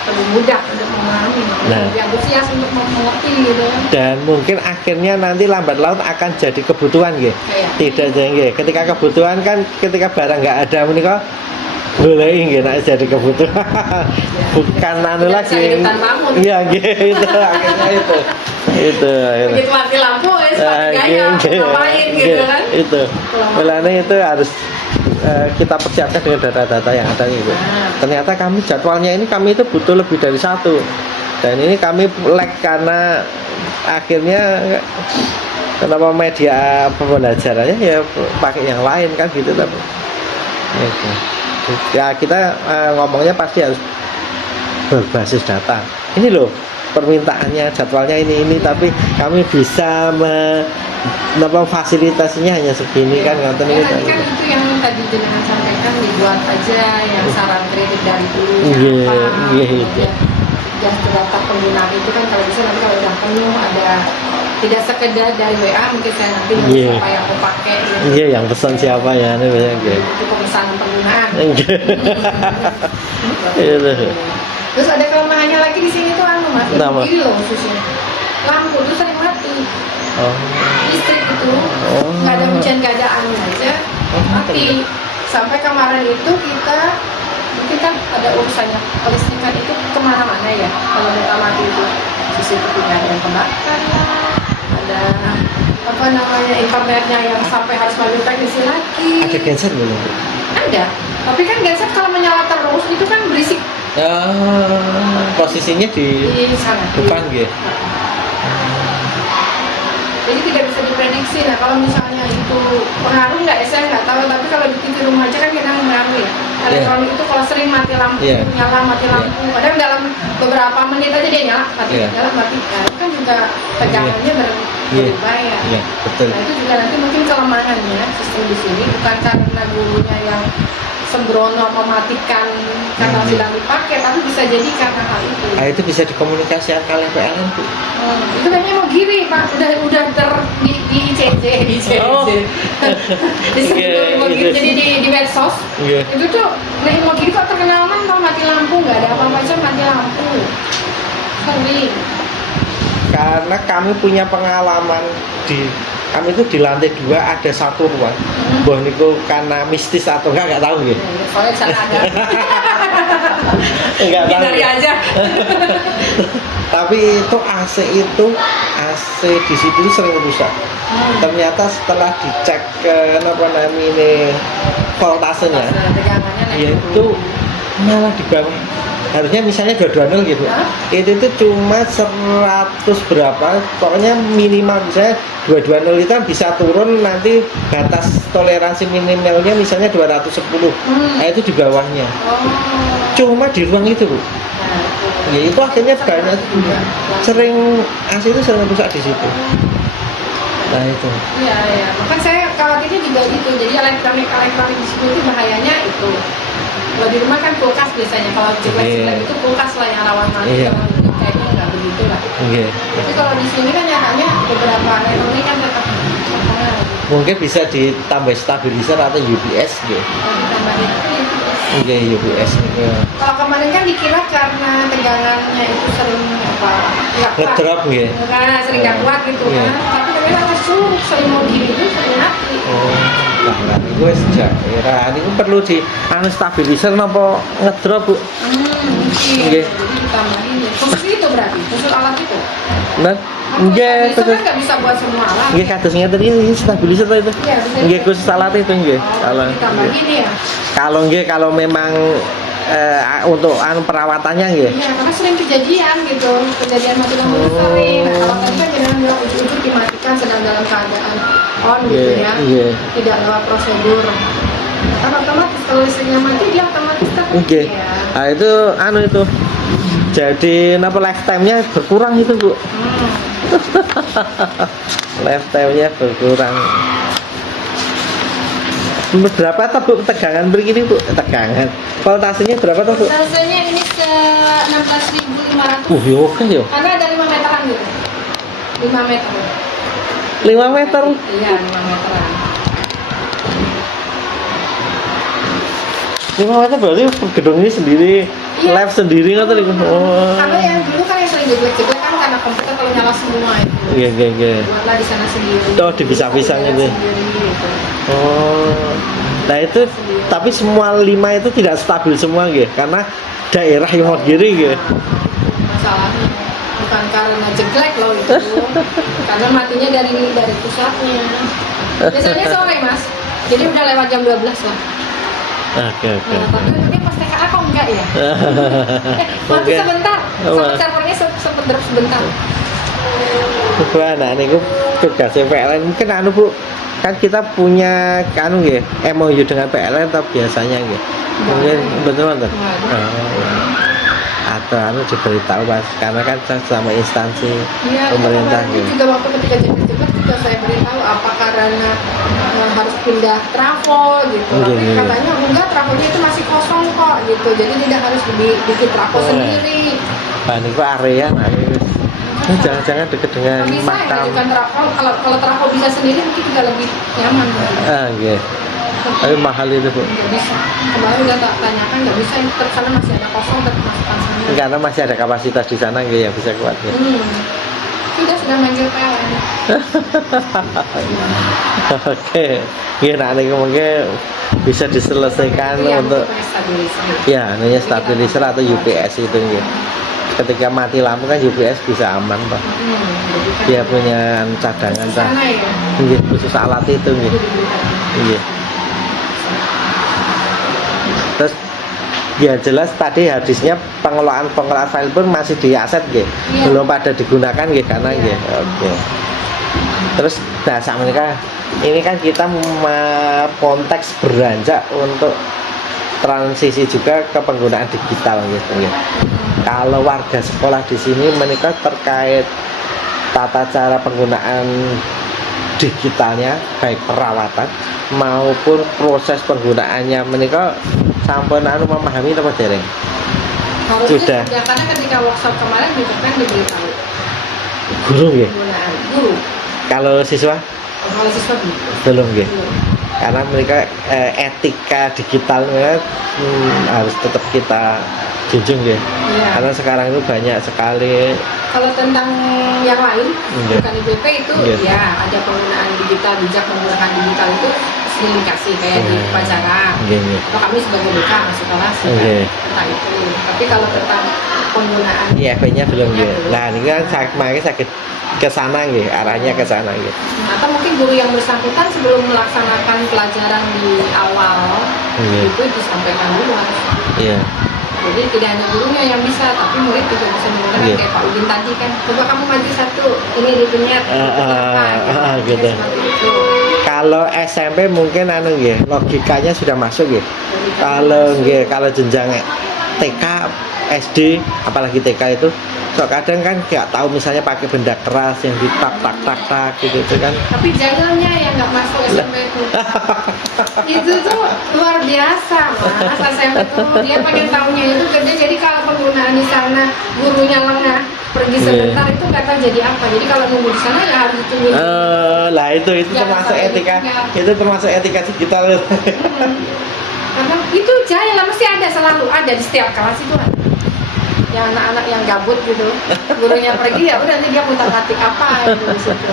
lebih mudah untuk memahami, Nah. lebih antusias untuk mengerti gitu kan. Dan mungkin akhirnya nanti lambat laun akan jadi kebutuhan gitu. Iya. Tidak jadi ketika kebutuhan kan ketika barang nggak ada menikah boleh gitu nah, jadi kebutuhan bukan anu Tidak lagi bisa hidup tanpamu. iya gitu akhirnya itu akhirnya. Begitu mati lampu ya seperti gaya mau ngapain gitu kan. itu melane itu harus kita persiapkan dengan data-data yang ada itu. Nah. Ternyata jadwalnya ini kami itu butuh lebih dari satu, dan ini kami lag karena akhirnya kenapa media pembelajarannya ya pakai yang lain kan gitu. Tapi ya kita ngomongnya pasti harus berbasis data. Ini loh permintaannya, jadwalnya ini, tapi kami bisa fasilitasinya hanya segini kan, ngoten Ya, ini tadi kan itu yang tadi jenengan sampaikan, dibuat aja yang saran kredit dari dulu Iya, apa, iya, itu. kemudian data penggunaan itu kan kalau bisa nanti kalau udah penuh ada tidak sekedar dari WA mungkin saya nanti nulis Iya. apa yang mau pakai gitu. Iya, yang pesan siapa ya, ini banyak gitu. Itu pemesanan penggunaan. Iya. Terus ada kelemahannya lagi di sini tuh mas, Kenapa? gini loh khususnya lampu tuh sering mati, Oh, listrik itu Oh. nggak ada hujan nggak ada angin aja mati. Sampai kemarin itu kita mungkin kan ada urusannya kelistrikan itu kemana-mana ya, kalau data mati itu CCTV nggak ada yang kebakar lah, ada apa namanya internetnya yang sampai harus manggil teknisi lagi. ada genset belum? Ada, tapi kan genset kalau menyala terus itu kan berisik Posisinya di di sana. depan gitu. Jadi tidak bisa diprediksi. Nah kalau misalnya itu pengaruh nggak, saya nggak tahu. Tapi kalau di TV rumah aja kan kita mengaruh ya. Elektronik itu kalau sering mati lampu, Yeah. nyala mati lampu. Padahal dalam beberapa menit aja dia nyala, mati, Yeah. nyala mati. Nah, itu kan juga tegangannya berbahaya. Iya, betul. Nah itu juga nanti mungkin kelemahannya sistem di sini bukan karena gurunya yang sembrono mematikan karena sedang dipakai, tapi bisa jadi karena hal itu. Nah, itu bisa dikomunikasikan kalian PLN Bu. Itu kayaknya mau giri pak, udah di ICC. Oh. Di mau giri, jadi di medsos Iya. itu tuh nah mau giri kok terkenal kan kalau mati lampu nggak ada apa-apa aja mati lampu sering. Karena kami punya pengalaman kami itu di lantai 2 ada satu ruang. Boh niku karena mistis atau enggak tahu ya. Soalnya sana ada. Enggak tahu. Hindari aja. Tapi itu AC di situ sering rusak. Ternyata setelah dicek ke apa namanya voltasenya, Tegangannya naik yaitu malah di bawah. Harusnya misalnya 220 gitu. Itu tuh cuma 100 berapa, pokoknya minimal misalnya 220 itu kan bisa turun nanti batas toleransi minimalnya misalnya 210. Nah, itu di bawahnya. Cuma di ruang itu, Bu. Ya itu akhirnya banyak sering AC itu sering rusak di situ. Nah itu. Iya, iya. Makanya saya khawatirnya juga gitu. Jadi elektronik di situ itu bahayanya itu. Kalau di rumah kan kulkas biasanya. Kalau jelek itu kulkas lah yang rawan mati. Iya. Kalau kayaknya nggak begitu lah. Iya. Tapi kalau di sini kan ya hanya beberapa elektronik kan tetap berpengaruh. Mungkin bisa ditambah stabilizer atau UPS gitu. Kalau ditambahin Iya, UPS. Iya. kalau kemarin kan dikira karena tegangannya itu sering apa nggak kuat. Ngedrop gitu. Nah, sering nggak kuat gitu Iya. kan. Tapi ternyata sering mau gini itu sering mati. Oh, nah, itu wis daerah ini perlu di stabilizer napa ngedrop, Bu? Mungkin. Nggih. Jadi ditambahin ya. Khusus itu berarti, khusus alat itu. Nah, nggih, Bisa khusus kan nggak bisa buat semua alat. nggih kados ngeten iki stabilizer to itu. Iya, bisa. Nggih khusus alat itu nggih. Kalau Ditambahin ya. kalau memang untuk perawatannya nggih. Iya, karena sering kejadian gitu, kejadian mati lampu itu sering. Nah, kalau tadi kan jangan bilang ujung-ujung dimatikan sedang dalam keadaan on gitu ya, Iya. tidak lewat prosedur. Kan otomatis kalau listriknya mati dia otomatis terhenti Oke. ya. Nah, itu itu. Jadi napa lifetime-nya berkurang itu, Bu. Lifetime-nya berkurang. Berapa tuh, Bu, tegangan begini, Bu? Tegangan. Voltasenya berapa tuh, Bu? Rasanya ini ke 16.500. Ya oke ya. Karena ada 5 meteran gitu. 5 meter. 5 meter. Iya, 5 meteran. 5 meter berarti gedung ini sendiri, Iya. lab sendiri nggak tadi? Oh. Kalau yang dulu kan yang sering jeblek-jeblek kan karena komputer kalau nyala semua itu. Iya, iya, iya. Buatlah di sana sendiri. Oh, dipisah-pisah gitu. Sendiri gitu. Oh. Nah itu, tapi semua 5 itu tidak stabil semua gitu, karena daerah yang mau kiri gitu. Masalahnya bukan karena jeglek loh itu, karena matinya dari pusatnya. Biasanya sore mas, Jadi udah lewat jam 12 lah. Oke. Nah, tapi untungnya pas TKA kok enggak ya? Mati Mungkin- sebentar, sama servernya sempet drop sebentar. Wah, nah ini tugasnya PLN mungkin anu Bu, kan kita punya anu nggih MOU dengan PLN atau biasanya nggih. Mungkin betul betul. Atau anu diberitahu Mas, karena kan sama instansi Iya, pemerintah itu gitu. juga waktu ketika cepat juga saya beritahu apa karena harus pindah trafo gitu. Iya, Tapi iya. katanya enggak, trafonya itu masih kosong kok gitu. Jadi tidak harus bikin trafo Oh, sendiri. Nah, ini kok area nah ini. Ini jangan-jangan deket dengan Kalau bisa ya makam. ngajukan trafo. Kalau trafo bisa sendiri mungkin juga lebih nyaman. Gitu. Ah, iya. Tapi mahal itu Bu. Nggak bisa. Kemarin udah tak tanyakan nggak bisa. Karena masih ada kosong tetap masukkan sana. Karena masih ada kapasitas di sana nggih yang bisa kuat ya. Sudah manggil PLN. Oke. Ya nah ini mungkin bisa diselesaikan Itu yang untuk pakai stabilizer. ya namanya stabilizer atau UPS itu ya. Ketika mati lampu kan UPS bisa aman Pak. Jadi kan Dia punya cadangan di sana ya. Nggih, khusus alat itu nggih. Nggih. Terus ya jelas tadi hadisnya pengelolaan file pun masih di aset nggih. Iya. Belum pada digunakan nggih karena Iya. nggih. Oke. Terus bahasa mereka ini kan kita konteks beranjak untuk transisi juga ke penggunaan digital gitu ya. Kalau warga sekolah di sini mereka terkait tata cara penggunaan digitalnya baik perawatan maupun proses penggunaannya mereka sampai anu memahami apa dereng. Harusnya Sudah. sudah, karena ketika workshop kemarin juga kan diberitahu Guru nggih. penggunaan guru. Kalau siswa Kalau siswa belum nggih. belum. Karena mereka etika digitalnya harus tetap kita junjung ya. Iya. Karena sekarang itu banyak sekali Kalau tentang yang lain, Iya. bukan IPP itu Iya. ya ada penggunaan digital, bijak menggunakan digital itu sering dikasih kayak di Iya. upacara. Gini. Atau kami sebagai BK sekolah sih Iya. tentang itu. Tapi kalau tentang penggunaan IFP-nya belum ya. Nah, ini kan makanya sakit ke sana nggih, arahnya ke sana nggih. atau mungkin guru yang bersangkutan sebelum melaksanakan pelajaran di awal Iya. itu disampaikan dulu harus. Iya. Jadi tidak hanya gurunya yang bisa, tapi murid juga bisa menggunakan Iya. kayak Pak Udin tadi kan. Coba kamu maju satu, ini dipenyet, gitu. seperti itu. Kalau SMP mungkin anu nggih, logikanya sudah masuk nggih. Kalau nggih, kalau jenjang TK, SD, apalagi TK itu so kadang kan nggak tahu misalnya pakai benda keras yang ditak tak tak tak gitu kan. Tapi jagalnya yang nggak masuk SMP itu tuh luar biasa mas. SMP tuh dia pengen tahunya itu gede, jadi kalau penggunaan di sana gurunya lengah pergi sebentar itu nggak tahu jadi apa. Jadi kalau nunggu di sana ya harus ditunggu. Lah itu Jangan termasuk sampai etika, ditinggal. itu termasuk etika digital. Karena itu jahil lah, mesti ada, selalu ada di setiap kelas itu ada. Yang anak-anak yang gabut gitu, gurunya pergi ya udah nanti dia putar atik apa gitu di situ.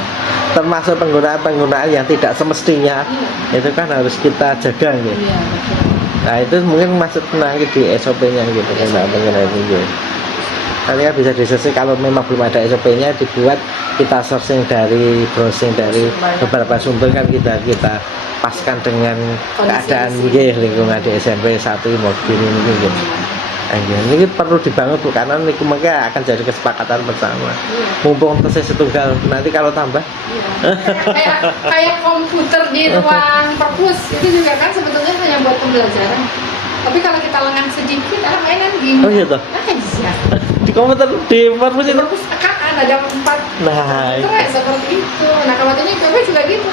Termasuk penggunaan yang tidak semestinya Iya. itu kan harus kita jaga gitu. Iya, betul. Nah itu mungkin masuk nanti di SOP-nya gitu penggunaan itu. Nanti kan bisa disesuaikan kalau memang belum ada SOP-nya dibuat kita searching dari browsing dari beberapa sumber kan kita paskan dengan keadaan Kondisi. lingkungan di SMP 1 mau gini gitu. Ini perlu dibangun Bu, karena ini mungkin akan jadi kesepakatan bersama. Iya. Mumpung tesis tunggal nanti kalau tambah Iya. Kayak komputer di ruang perpus itu juga kan sebetulnya hanya buat pembelajaran. Tapi kalau kita lengah sedikit, anak mainan gini. Oh, gitu? Aja. di komputer di perpus Di itu. perpustakaan ada 4. Nah, Itu kayak seperti itu. Nah khawatirnya IPB juga gitu.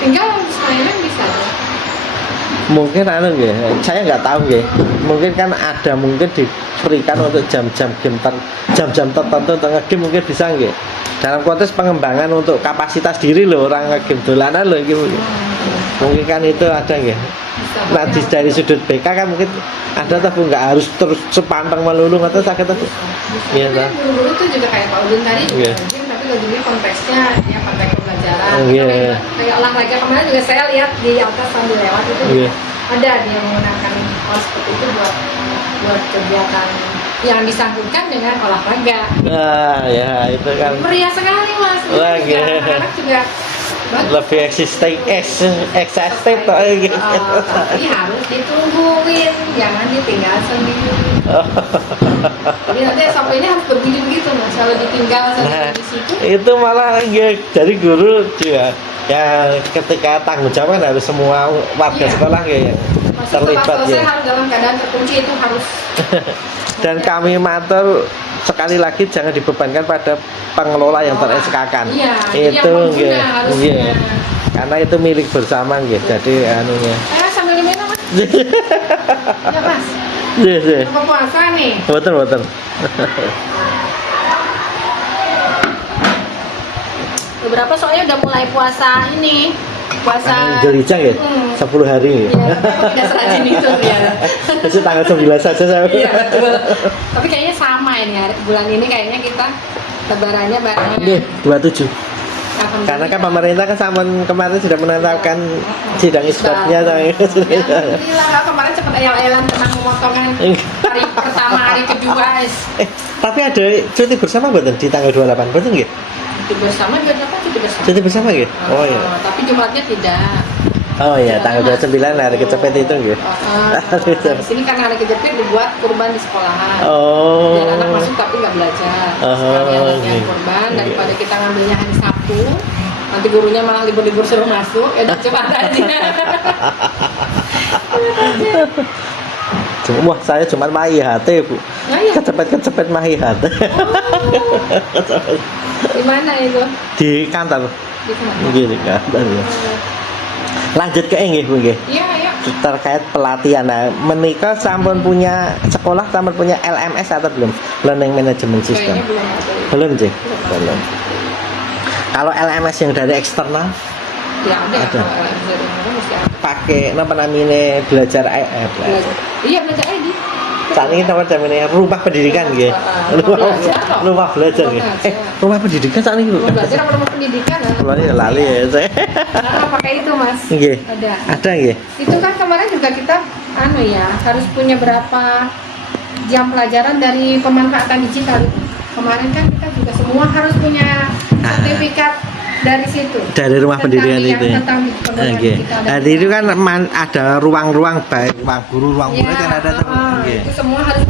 Tinggal mainan bisa. mungkin anu ya, saya nggak tahu ya. Mungkin kan ada mungkin diberikan untuk jam-jam jam-jam tertentu untuk ngegame mungkin bisa nggak? Dalam konteks pengembangan untuk kapasitas diri loh orang ngegame dolanan loh gitu. Mungkin kan itu ada nggak? Bisa. Nah dari sudut BK kan mungkin ada tapi nggak harus terus sepantang melulu atau sakit tapi. Iya, Tapi Pak. kan guru-guru tuh juga kayak Pak Udin tadi Iya. rajin, tapi rajinnya konteksnya ya konteks pembelajaran. Iya. Kayak olahraga kemarin juga saya lihat di atas sambil lewat itu Iya. ada dia menggunakan hal seperti itu buat kegiatan yang disangkutkan dengan olahraga. Nah ya itu kan. Meriah sekali mas. Itu Wah, juga iya. anak-anak juga lebih eksistif toh gitu. Tapi harus ditungguin, jangan ditinggal sendiri. Jadi nanti sampai ini harus begitu Mas, kalau ditinggal sendiri Nah, di situ. itu malah dari guru juga ya, ketika tanggung jawab kan harus semua warga Iya. sekolah ya yang Mas, terlibat setelah selesai ya. harus dalam keadaan terkunci, itu harus. Dan kami matur sekali lagi jangan dibebankan pada pengelola yang ter-SK-kan. Iya, Itu yang pengguna nggih. harusnya. Nggih. Karena itu milik bersama nggih. Jadi anunya. Sambil diminum Mas. Ya Mas, Nggih, nggih. buka puasa nih. Boten. Beberapa soalnya udah mulai puasa ini. Puasa Dzulhijjah ya? 10 hari. Iya, tapi tidak serajin itu ya. Itu tanggal 9 saja saya. Iya, betul. Tapi kayaknya sama ini bulan ini kayaknya kita lebarannya bareng. Nggih, 27. Karena kan pemerintah kan sama kemarin sudah menetapkan sidang isbatnya. Alhamdulillah, kemarin cepat ayal-ayalan tentang pemotongan hari pertama, hari kedua. Tapi ada cuti bersama betul di tanggal 28, betul nggih? Cuti bersama juga apa cuti bersama? Cuti bersama nggih? Oh iya. Tapi Jumatnya tidak. Oh iya, tanggal 29 hari kecepet itu nggih. Di sini karena hari kejepit dibuat kurban di sekolahan. Oh. Biar anak masuk tapi nggak belajar. Sekalian latihan kurban daripada kita ngambilnya hari Sabtu. Nanti gurunya malah libur-libur suruh masuk. Ya udah cepat aja. Wah, saya cuma MAIHT, Bu. Nah, iya. Kecepet MAIHT. Di mana itu? Di kantor. Di mana? Gini kantor ya. Lanjut ke nggih, Bu nggih. Iya, iya. Terkait pelatihan. Nah, menika sampun punya sekolah, sampun punya LMS atau belum? Learning Management System. Kayaknya belum ada. Belum sih. Belum. Kalau LMS yang dari eksternal Ya ada. Ada. Kalau LMS mesti ada. pakai apa namanya belajar Belajar. Iya, belajar ID. saat ini namanya rumah pendidikan gitu. Rumah belajar gitu. Rumah pendidikan saat ini Rumah belajar apa rumah pendidikan? Rumahnya lali ya saya. Nah, pakai itu Mas. Nggih. Ada. Ada nggih. Itu kan kemarin juga kita harus punya berapa jam pelajaran dari pemanfaatan digital. Kemarin kan kita juga semua harus punya sertifikat dari situ. Dari rumah pendidikan itu. Tentang Oke. Jadi itu kan ada ruang-ruang baik ruang guru, ruang murid kan ada tuh. Nggih. Itu semua harus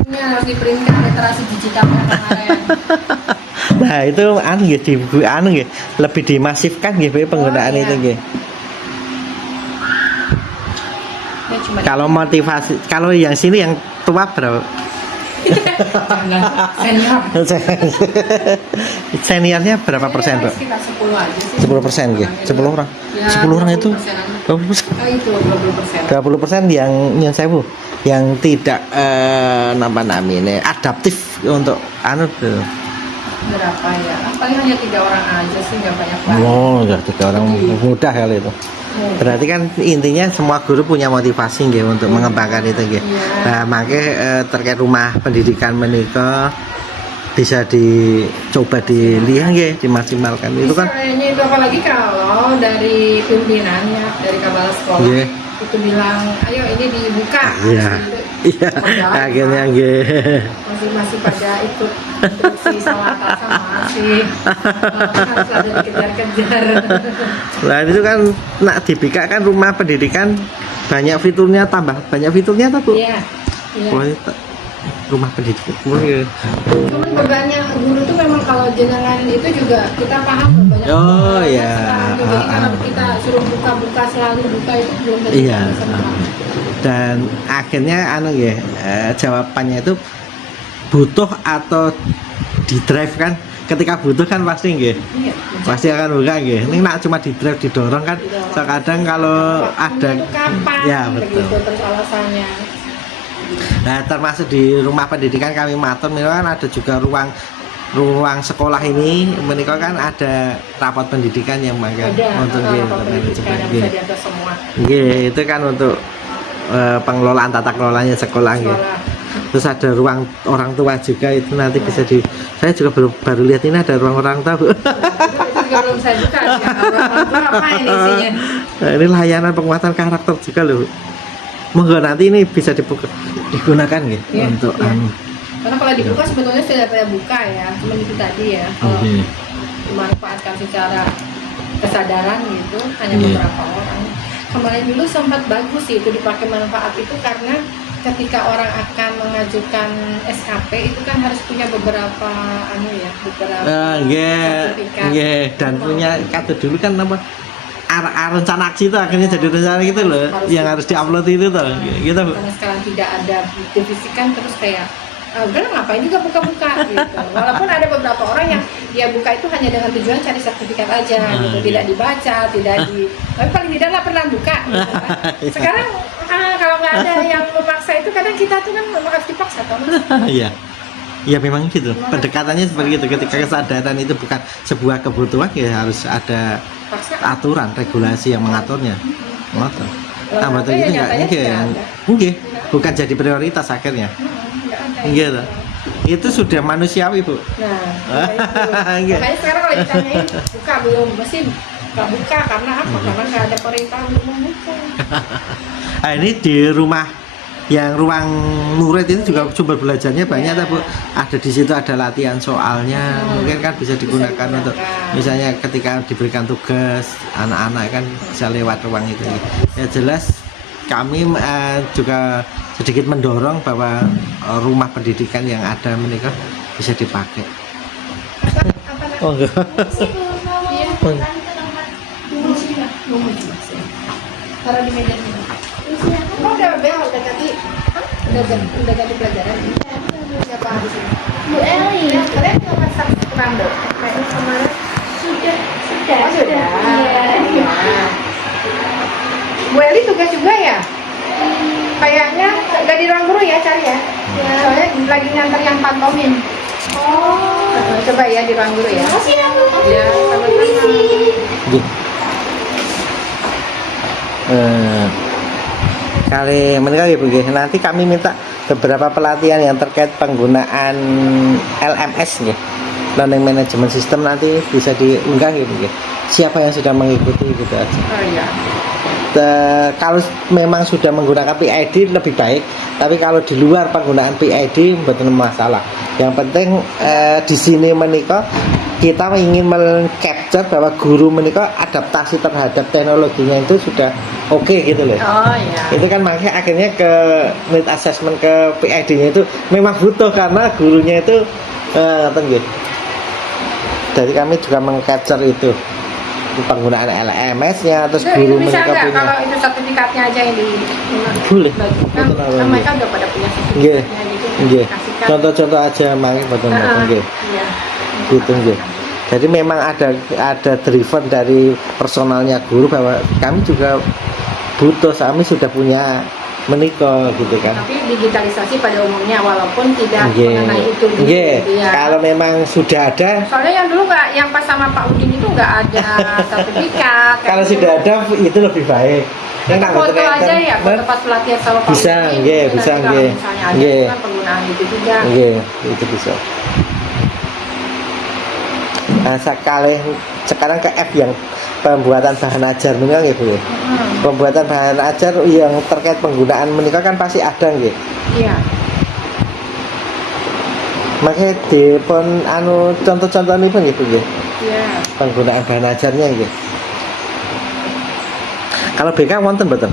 diprintkan literasi digitalnya kemarin. Nah, itu nggih nggih lebih dimasifkan nggih penggunaan iya. itu nggih. Ya, cuma Kalau motivasi, kalau yang sini yang tua berapa? senior. Seniornya berapa persen, Pak? Sekitar 10 aja sih. 10% gitu. 10 orang. Ya, 10 orang itu 20%. 20%. Oh, itu 20%. 20% yang saya Bu, yang tidak apa namanya adaptif untuk tuh. Berapa ya? Paling hanya 3 orang aja sih, nggak banyak banget. Oh, udah 3 orang mudah kali itu. Berarti kan intinya semua guru punya motivasi nggih untuk mengembangkan itu nggih. Nah, makanya terkait rumah pendidikan menika bisa dicoba dilihat nggih, dimaksimalkan. Itu kan Kayaknya itu apalagi kalau dari pimpinannya, dari kepala sekolah nggih. itu bilang, ayo ini dibuka. Iya. Iya, Padahal akhirnya nggih. masih pada ikut instruksi sama atasan masih harus ada dikejar-kejar. Nah, itu kan nak dibuka kan rumah pendidikan banyak fiturnya, tambah banyak fiturnya tuh, Bu. Iya. Iya. Wah, rumah pendidikan. Oh, iya. Cuman bebannya guru tuh memang kalau jenengan itu juga kita paham loh, banyak. Oh, iya. Jadi kalau kita suruh buka selalu buka itu belum tentu Iya. bisa paham. Dan akhirnya ya jawabannya itu butuh atau di drive kan. Ketika butuh kan pasti nggih. Iya. Pasti akan buka nggih. Ini nak cuma di drive didorong kan. Terkadang kalau ada itu kapan? ya betul. Begitu terus alasannya. Nah, termasuk di rumah pendidikan kami matur kan ada juga ruang sekolah ini menika kan ada rapat pendidikan yang makan untuk pendidikan yang bisa diatur semua. Nggih, itu kan untuk pengelolaan tata kelolanya sekolah nggih. Terus ada ruang orang tua juga itu nanti bisa saya juga baru lihat ini ada ruang orang tua. Itu juga belum saya buka sih. Orang tua apa ini isinya? Nah, ini layanan penguatan karakter juga loh. Monggo nanti ini bisa digunakan gitu Iya, untuk iya. Karena kalau dibuka sebetulnya sudah saya buka ya, cuma itu tadi ya. Kalau dimanfaatkan secara kesadaran gitu, hanya Iya. beberapa orang. Kemarin dulu sempat bagus sih itu dipakai manfaat itu, karena ketika orang akan mengajukan SKP itu kan harus punya beberapa beberapa Nggih, sertifikat. nggih, dan punya kata dulu kan apa? Rencana aksi itu akhirnya jadi rencana gitu loh, yang harus diupload itu tuh, gitu Bu. Karena sekarang tidak ada bukti fisik kan, terus kayak udah ngapain juga buka-buka gitu. Walaupun ada beberapa orang yang dia buka itu hanya dengan tujuan cari sertifikat aja gitu, tidak dibaca, tapi paling tidak nggak pernah buka gitu kan. Sekarang kalau nggak ada yang memaksa itu, kadang kita tuh kan memang harus dipaksa kan. Iya. Ya memang gitu. Pendekatannya seperti itu. Ketika kesadaran itu bukan sebuah kebutuhan, ya harus ada aturan, regulasi yang mengaturnya. Mengatur. Nah, betul itu enggak, bukan jadi prioritas akhirnya. Gitu. Itu sudah manusiawi, Bu. Nah, makanya sekarang kalau ditanyain buka belum, mesti nggak buka karena apa? Karena nggak ada perintah untuk membuka. Nah, ini di rumah yang ruang murid ini juga sumber belajarnya banyak, Bu. Ada di situ ada latihan soalnya, mungkin kan bisa digunakan untuk misalnya ketika diberikan tugas anak-anak kan bisa lewat ruang itu. Ya jelas kami juga sedikit mendorong bahwa rumah pendidikan yang ada menikah bisa dipakai. Oh enggak. Taruh di meja sini. Oh, udah ganti pelajaran. Siapa di sini? Bu Eli. Ya, kalian nggak masak rambut? Kayak kemarin. Sudah. Oh, sudah. Iya. Bu Eli tugas juga ya? Kayaknya nggak di ruang guru ya, cari ya. Soalnya lagi ngantar yang pantomin. Oh. Coba ya di ruang guru ya. Makasih ya, Bu. Ya, sama-sama. Kali menikah ya Bu, nanti kami minta beberapa pelatihan yang terkait penggunaan LMS ya, Learning Management System, nanti bisa diunggah ya Bu. Siapa yang sudah mengikuti gitu aja. Oh iya. Kalau memang sudah menggunakan PID lebih baik, tapi kalau di luar penggunaan PID betul masalah. Yang penting di sini menikah kita ingin men-capture bahwa guru menikah adaptasi terhadap teknologinya itu sudah oke gitu loh. Oh iya. Itu kan makanya akhirnya ke need assessment ke PID-nya itu memang butuh karena gurunya itu gitu. Jadi kami juga meng-capture itu penggunaan LMS-nya, terus guru bisa mereka nggak punya. kalau itu sertifikatnya aja yang di Boleh. kan, Betul, mereka udah pada punya Nggih. sertifikatnya gitu. Nggih. Kasihkan. Contoh-contoh aja mangke betul nggih. Iya. Gitu nggih. Jadi memang ada driven dari personalnya guru bahwa kami juga butuh, kami sudah punya menikah gitu kan. Tapi digitalisasi pada umumnya walaupun tidak mengenai itu dulu. Nggih. Ya. Kalau memang sudah ada, Soalnya yang dulu nggak, yang pas sama Pak Udin itu nggak ada sertifikat. kalau sudah ada itu lebih baik. Kita foto aja ya, foto pas pelatihan sama Pak Bisa, Udin. nggih, Nanti bisa, kalau nggih. misalnya ada Nggih. itu kan penggunaan itu juga. Nggih, itu bisa. Nah, sekarang ke F yang pembuatan bahan ajar menikah nggih Bu. Pembuatan bahan ajar yang terkait penggunaan menikah kan pasti ada nggih. Iya. Makanya di pun contoh-contoh ini pun gitu nggih. Iya. Penggunaan bahan ajarnya nggih. Kalau BK wonten betul.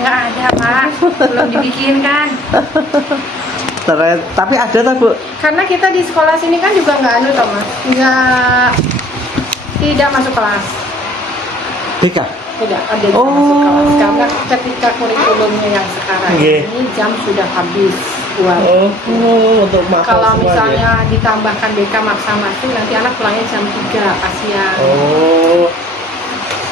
Nggak ada Pak, belum dibikin kan. Tapi ada tak Bu? Karena kita di sekolah sini kan juga nggak toh Mas, tidak masuk kelas. BK? Tidak ada yang masuk kelas karena ketika kurikulumnya yang sekarang Nggih. ini jam sudah habis buat. Untuk makan Kalau semua, misalnya ditambahkan BK maksa masuk, nanti anak pulangnya jam 3, kasihan. Oh.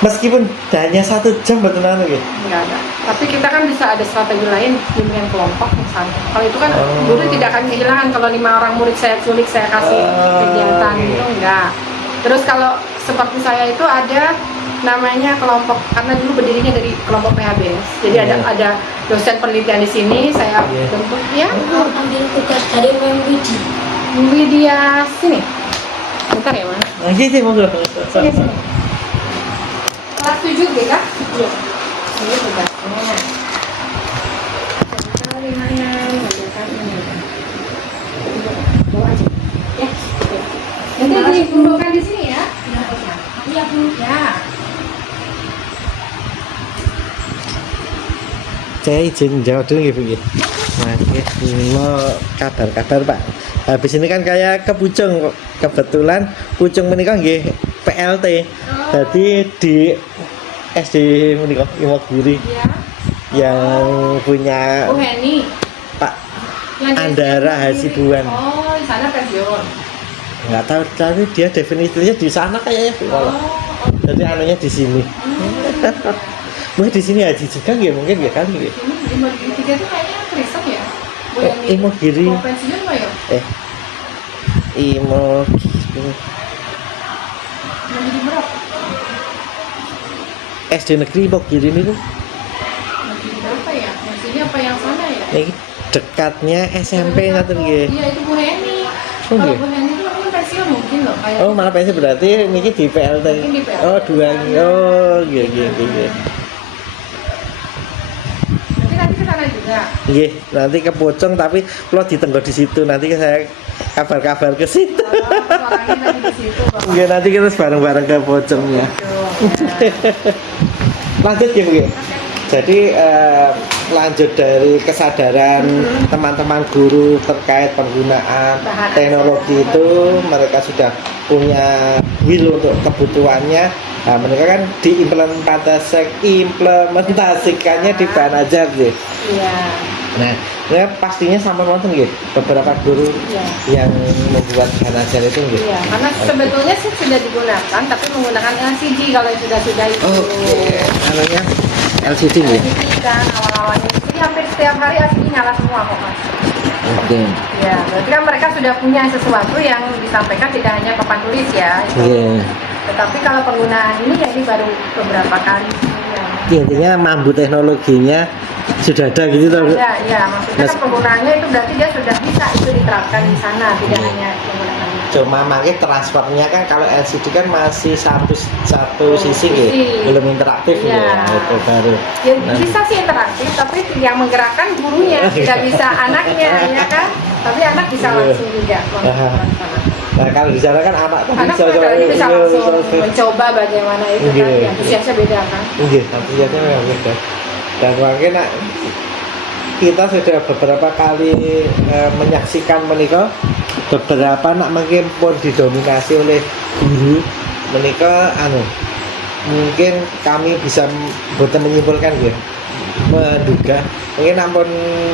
Meskipun hanya 1 jam betul gitu. Enggak ada. Tapi kita kan bisa ada strategi lain, bimbingan kelompok misalnya. Kalau itu kan guru tidak akan kehilangan kalau 5 orang murid saya culik, saya kasih kegiatan itu enggak. Terus kalau seperti saya itu ada namanya kelompok, karena dulu berdirinya dari kelompok PHBS. Jadi ada dosen penelitian di sini, saya bentuk ya. Ambil tugas dari Widi. Widya sini. Bentar ya Mas. Gitu monggo. Sini sini. Kelas 7 BK? Iya. Ini tugasnya. Kita di mana? Mengerjakan ini. Bawa aja. Ya. Nanti dikumpulkan di sini ya. Ya. Saya izin jawab dulu nggih Bu nggih. Nah, nggih, mau kabar-kabar Pak. Habis ini kan kayak ke Pucung kok. Kebetulan Pucung menika nggih PLT. Jadi di SD menika Imogiri Ya. yang punya Bu Heni. Pak Yang di Andara sini. Hasibuan. Oh, di sana pensiun. Nggak tahu tapi dia definisinya di sana kayaknya Bu. Oh, Jadi anunya di sini. Mungkin di sini Haji juga nggih mungkin ya kali nggih. ini di Imogiri 3 itu kayaknya Kristen ya? Bu Heni. Imogiri. Mau pensiun nggak ya? Imogiri. Mau jadi berapa? SD negeri Imogiri ini tuh Mau jadi berapa ya? Yang sini apa yang sana ya? ini dekatnya SMP nanti nggih. Iya, itu Bu Heni. Oh, Kalau iya? Bu Heni itu mungkin pensiun mungkin loh. Kayak Oh malah pensi berarti niki di PLT. Mungkin di PLT. Oh dua oh iya iya iya. nanti ke sana juga. Nggih, nanti ke Pocong tapi kalau ditenggok di situ nanti saya kabar-kabar ke situ. Orangnya lagi di situ. Bapak. Nggih, nanti kita bareng-bareng ke Pocong ya. Gitu, ya. Lanjut ya Bu ya. Jadi lanjut dari kesadaran teman-teman guru terkait penggunaan Bahan teknologi itu, mereka sudah punya will untuk kebutuhannya. Nah, mereka kan diimplementasikannya di bahan ajar gitu. Iya. Nah, ya pastinya sampai wonten nggih beberapa guru Iya. yang membuat bahan ajar itu nggih. Iya, karena sebetulnya sih sudah digunakan, tapi menggunakan LCD kalau yang sudah itu. Oke, anunya LCD nggih. LCD kan awal-awalnya. Jadi hampir setiap hari LCD nyala semua kok Mas. Oke. Ya, berarti kan mereka sudah punya sesuatu yang disampaikan tidak hanya papan tulis ya. Itu. Iya. Tetapi kalau penggunaan ini ya ini baru beberapa kali sih. Ya. Intinya mampu teknologinya sudah ada gitu toh. Bu? Ya, ya, maksudnya kan penggunaannya itu berarti dia sudah bisa itu diterapkan di sana, tidak hanya menggunakan itu. Cuma makanya transfernya kan kalau LCD kan masih satu sisi Sisi. gitu, belum interaktif Iya. ya, itu baru. Ya, Nah, bisa sih interaktif, tapi yang menggerakkan gurunya, tidak bisa anaknya, ya kan? Tapi anak bisa langsung juga melakukan sana. Nah kalau di sana kan anak tuh Anak bisa mereka ini bisa iya, langsung bisa. mencoba bagaimana itu kan, Iya. ya, antusiasnya beda kan? Iya, antusiasnya memang beda. Dan mungkin nak, kita sudah beberapa kali menyaksikan menikah beberapa nak mungkin pun didominasi oleh guru menikah mungkin kami bisa bukan menyimpulkan ya menduga mungkin nampun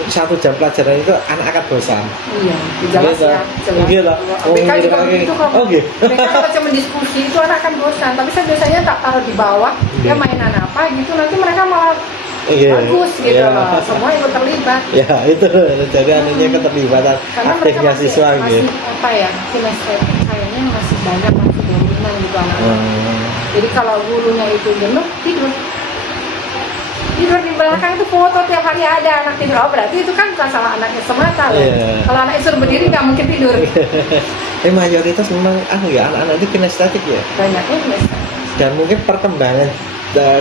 1 jam pelajaran itu anak akan bosan. Iya, jelas Gitu. ya, jelas. Iya lah. BK juga begitu kok. Oh gitu. BK kalau cuma diskusi itu anak akan bosan, tapi saya biasanya tak taruh di bawah, Iya. dia mainan apa gitu, nanti mereka malah Iya. bagus gitu Iya. loh, semua ikut terlibat. Ya itu jadi anunya keterlibatan Karena mereka aktifnya masih, siswa masih gitu. apa ya, kinestetik kayaknya masih banyak, masih dominan gitu anak-anak. Jadi kalau gurunya itu jenuh, tidur di belakang itu foto tiap hari ada anak tidur. Oh berarti itu kan bukan salah anaknya semata loh. Iya. Kalau anaknya suruh berdiri nggak mungkin tidur. Mayoritas memang ya anak-anak itu kinestetik ya. Banyaknya kinestetik. Dan mungkin perkembangan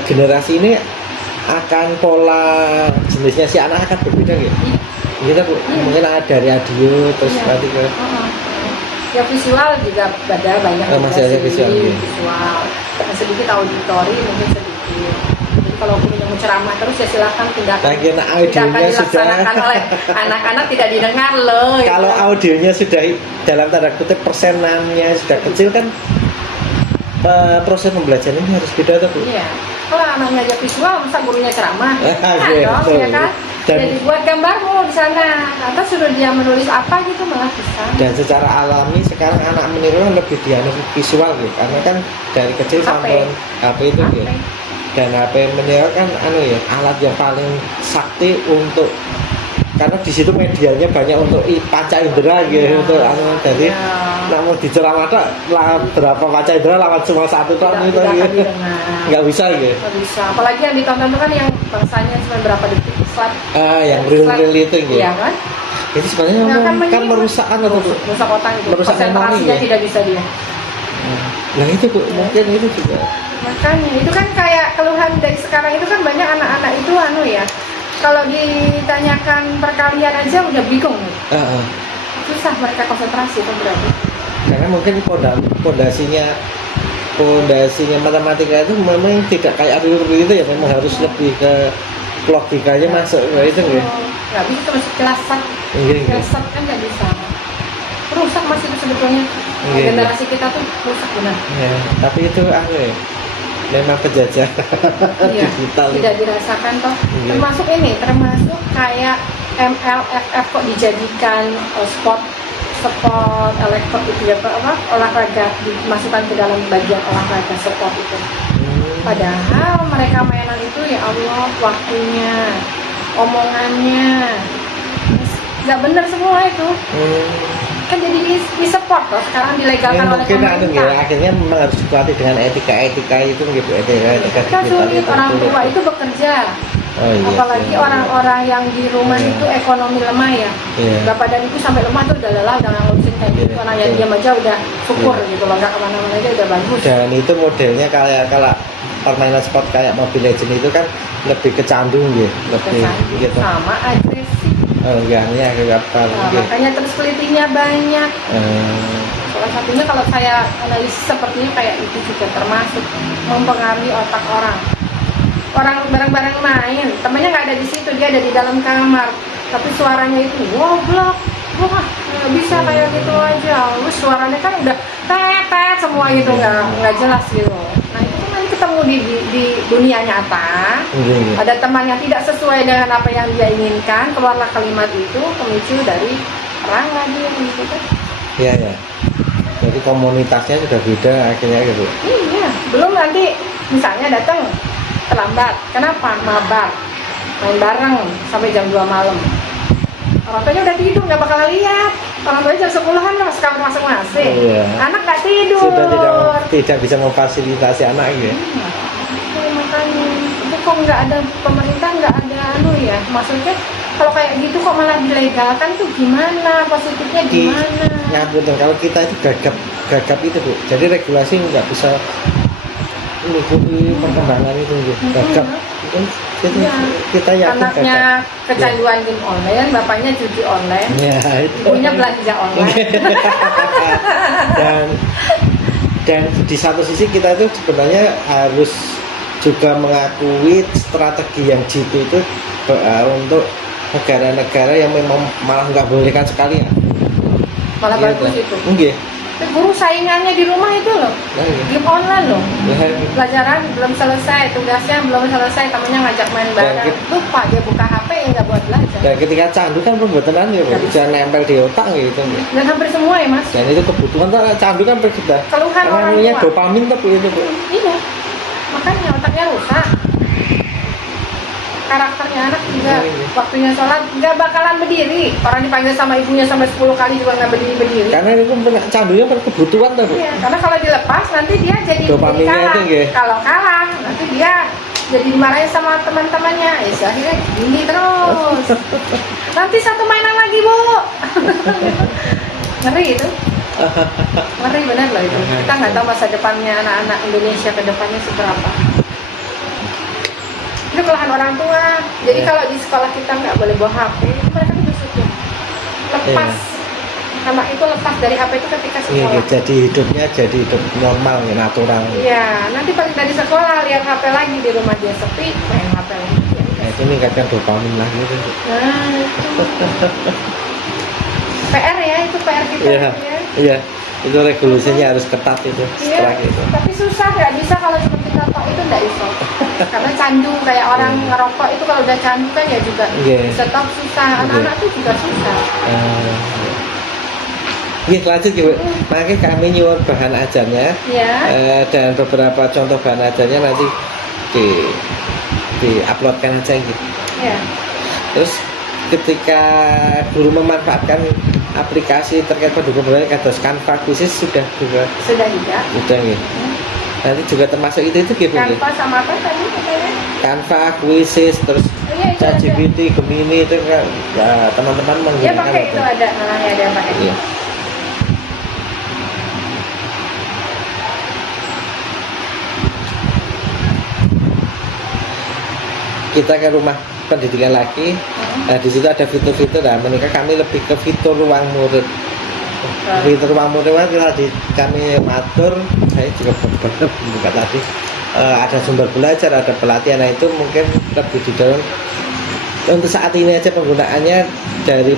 generasi ini akan pola jenisnya si anak akan berbeda gitu. Kita mungkin ada dari audio terus Iya. nanti ke Ya visual juga ada banyak. Oh, masih ada juga visual, sih, iya. visual. Dan sedikit auditori mungkin sedikit. Jadi kalau gurunya mau ceramah terus ya silakan tindakan. Lagi Tidak akan audionya sudah dilaksanakan oleh anak-anak tidak didengar loh. gitu. kalau audionya sudah dalam tanda kutip persenannya sudah kecil kan proses pembelajaran ini harus beda tuh Bu. Iya. Kalau anaknya aja visual, masa gurunya ceramah? Nah, Iya, dong, betul. ya kan? Dan- Jadi buat gambarmu di sana. Atau suruh dia menulis apa gitu malah bisa. Dan secara alami sekarang anak meniru lebih dianut visual gitu karena kan dari kecil HP. sampai HP itu gitu. Dan HP meniru kan alat yang paling sakti untuk karena di situ medianya banyak untuk panca indera gitu Iya. untuk jadi Iya. namun di ceramah berapa panca indera lawan cuma satu tok Tidak gitu akan gitu. didengar. Nggak bisa gitu. Nggak bisa. Apalagi yang ditonton itu kan yang bangsanya cuma berapa detik slide. Yang real itu gitu. Iya kan? Itu sebenarnya Yang akan kan menyinggung. merusak atau Merusak otak itu. Merusak memori, Konsentrasinya ya? tidak bisa dia. Nah itu Bu, mungkin itu juga. Makanya itu kan kayak keluhan dari sekarang itu kan banyak anak-anak itu ya. Kalau ditanyakan perkalian aja udah bingung. Susah mereka konsentrasi itu berarti. Karena mungkin pondasinya pondasinya matematika itu memang tidak kayak alur itu ya, memang harus lebih ke logikanya masuk ke itu ya. Nggak bisa terus kelasat, Iya, iya. kelasat kan nggak bisa. Rusak masih itu sebetulnya. Iya, iya. Generasi kita tuh rusak benar. Ya, tapi itu ya, memang penjajah Iya, digital. tidak dirasakan toh. Iya. Termasuk kayak MLFF kok dijadikan sport elektro itu ya apa olahraga dimasukkan ke dalam bagian olahraga sport itu. Padahal mereka mainan itu ya Allah waktunya, omongannya nggak benar semua itu. Kan jadi di support loh sekarang dilegalkan oleh Mungkin ada pemerintah. ya, akhirnya memang harus dikuati dengan etika itu gitu, etika Kan digital sulit itu orang sulit. tua itu bekerja. Oh, iya, Apalagi iya. orang-orang yang di rumah Iya. itu ekonomi lemah ya. Iya. Bapak dan ibu sampai lemah tuh udah lelah, udah nggak ngurusin kayak gitu. Iya, Anak yang betul. diam aja udah syukur Iya. gitu loh, nggak kemana-mana aja udah bagus. Dan itu modelnya kayak kalau permainan sport kayak Mobile Legends itu kan lebih kecandung ya, lebih Kecandu, gitu. sama agresif. Oh, enggak apa Nah, gitu. makanya terus pelitinya banyak. Eh, Salah satunya kalau saya analisis sepertinya kayak itu juga termasuk mempengaruhi otak orang. Orang bareng-bareng main, temennya nggak ada di situ, dia ada di dalam kamar. Tapi suaranya itu goblok, wah nggak bisa kayak gitu aja. Terus suaranya kan udah tet semua gitu, nggak jelas gitu. Nah itu kan nanti ketemu di dunia nyata. iya. Ada teman yang tidak sesuai dengan apa yang dia inginkan, keluarlah kalimat itu pemicu dari perang lagi gitu kan. Iya ya. Jadi komunitasnya sudah beda akhirnya gitu. Iya, belum nanti misalnya datang terlambat. Kenapa? Mabar. Main bareng sampai jam 2 malam. Orang tuanya udah tidur, nggak bakal lihat. Orang tuanya jam 10-an masuk kamar masing-masing. Iya. Anak nggak tidur. Sudah tidak bisa memfasilitasi anak ya. Makanya itu kok nggak ada pemerintah, nggak ada ya. Maksudnya kalau kayak gitu kok malah dilegalkan tuh gimana? Positifnya gimana? Ngapunten kalau kita itu gagap itu Bu. Jadi regulasi nggak bisa mengikuti perkembangan itu gitu. Gagap. Itu Iya. kita yakin Anaknya gagap. kecanduan game online, bapaknya judi online, Ya itu. ibunya belanja online. dan di satu sisi kita itu sebenarnya harus juga mengakui strategi yang jitu itu untuk negara-negara yang memang malah nggak bolehkan sekali ya. Malah Iya, bagus kan? itu. Enggak. Guru saingannya di rumah itu loh, Nah, iya. game online loh. Nah, Pelajaran belum selesai, tugasnya belum selesai, temennya ngajak main bareng. Dan Lupa dia buka HP ya nggak buat belajar. dan ketika candu kan pembuatan ya, bisa nempel di otak gitu. Dan hampir semua ya mas. Dan itu kebutuhan tuh candu kan sudah. Keluhan orang Namanya tua. dopamin tuh itu Bu. Iya, makanya otaknya rusak. Karakternya anak juga Iya. waktunya sholat nggak bakalan berdiri. Orang dipanggil sama ibunya sampai 10 kali juga nggak berdiri. Karena itu candunya kan kebutuhan tuh Bu. Iya, karena kalau dilepas nanti dia jadi Dopaminnya kalah. itu, nggih. Kalau kalah nanti dia jadi dimarahin sama teman-temannya. Akhirnya gini terus. Nanti satu mainan lagi bu. Ngeri itu. Ngeri benar loh itu. Kita nggak tahu masa depannya anak-anak Indonesia ke depannya seberapa. Itu kelelahan orang tua. Jadi Iya. kalau di sekolah kita nggak boleh bawa HP, mereka tuh bersyukur. Lepas. Anak itu lepas dari HP itu ketika Iya, sekolah. jadi hidup normal, ya, natural. Iya, nanti balik dari sekolah lihat HP lagi di rumah dia sepi, main HP lagi. Ya, Nah, itu meningkatkan dopamin lagi itu. nah, itu. PR ya, itu PR kita Iya, ya. iya. Itu regulasinya harus ketat itu. Iya, Setelah itu. tapi susah nggak bisa kalau seperti rokok itu nggak bisa. Karena candu kayak orang ngerokok itu kalau udah candu kan ya juga Iya. stop susah. Anak-anak tuh juga susah. Iya, lanjut ya, Bu. Makanya kami nyuwun bahan ajarnya Ya. dan beberapa contoh bahan ajarnya nanti di uploadkan aja gitu. Ya. Terus ketika guru memanfaatkan aplikasi terkait pendukung belajar kados Canva khusus sudah juga Sudah juga. sudah gitu. Nanti juga termasuk itu gitu. Tanpa sama apa tadi katanya? Canva, Quizzes, terus Iya, itu ada. ChatGPT, Gemini itu kan ya, teman-teman Dia menggunakan pakai itu ada, ada yang pakai. Iya. Kita ke rumah pendidikan lagi. Nah, di situ ada fitur-fitur. Nah, mereka kami lebih ke fitur ruang murid. Pintu ruang murid kan tadi kami matur, saya juga benar buka tadi ada sumber belajar, ada pelatihan. Nah itu mungkin lebih di dalam untuk saat ini aja penggunaannya dari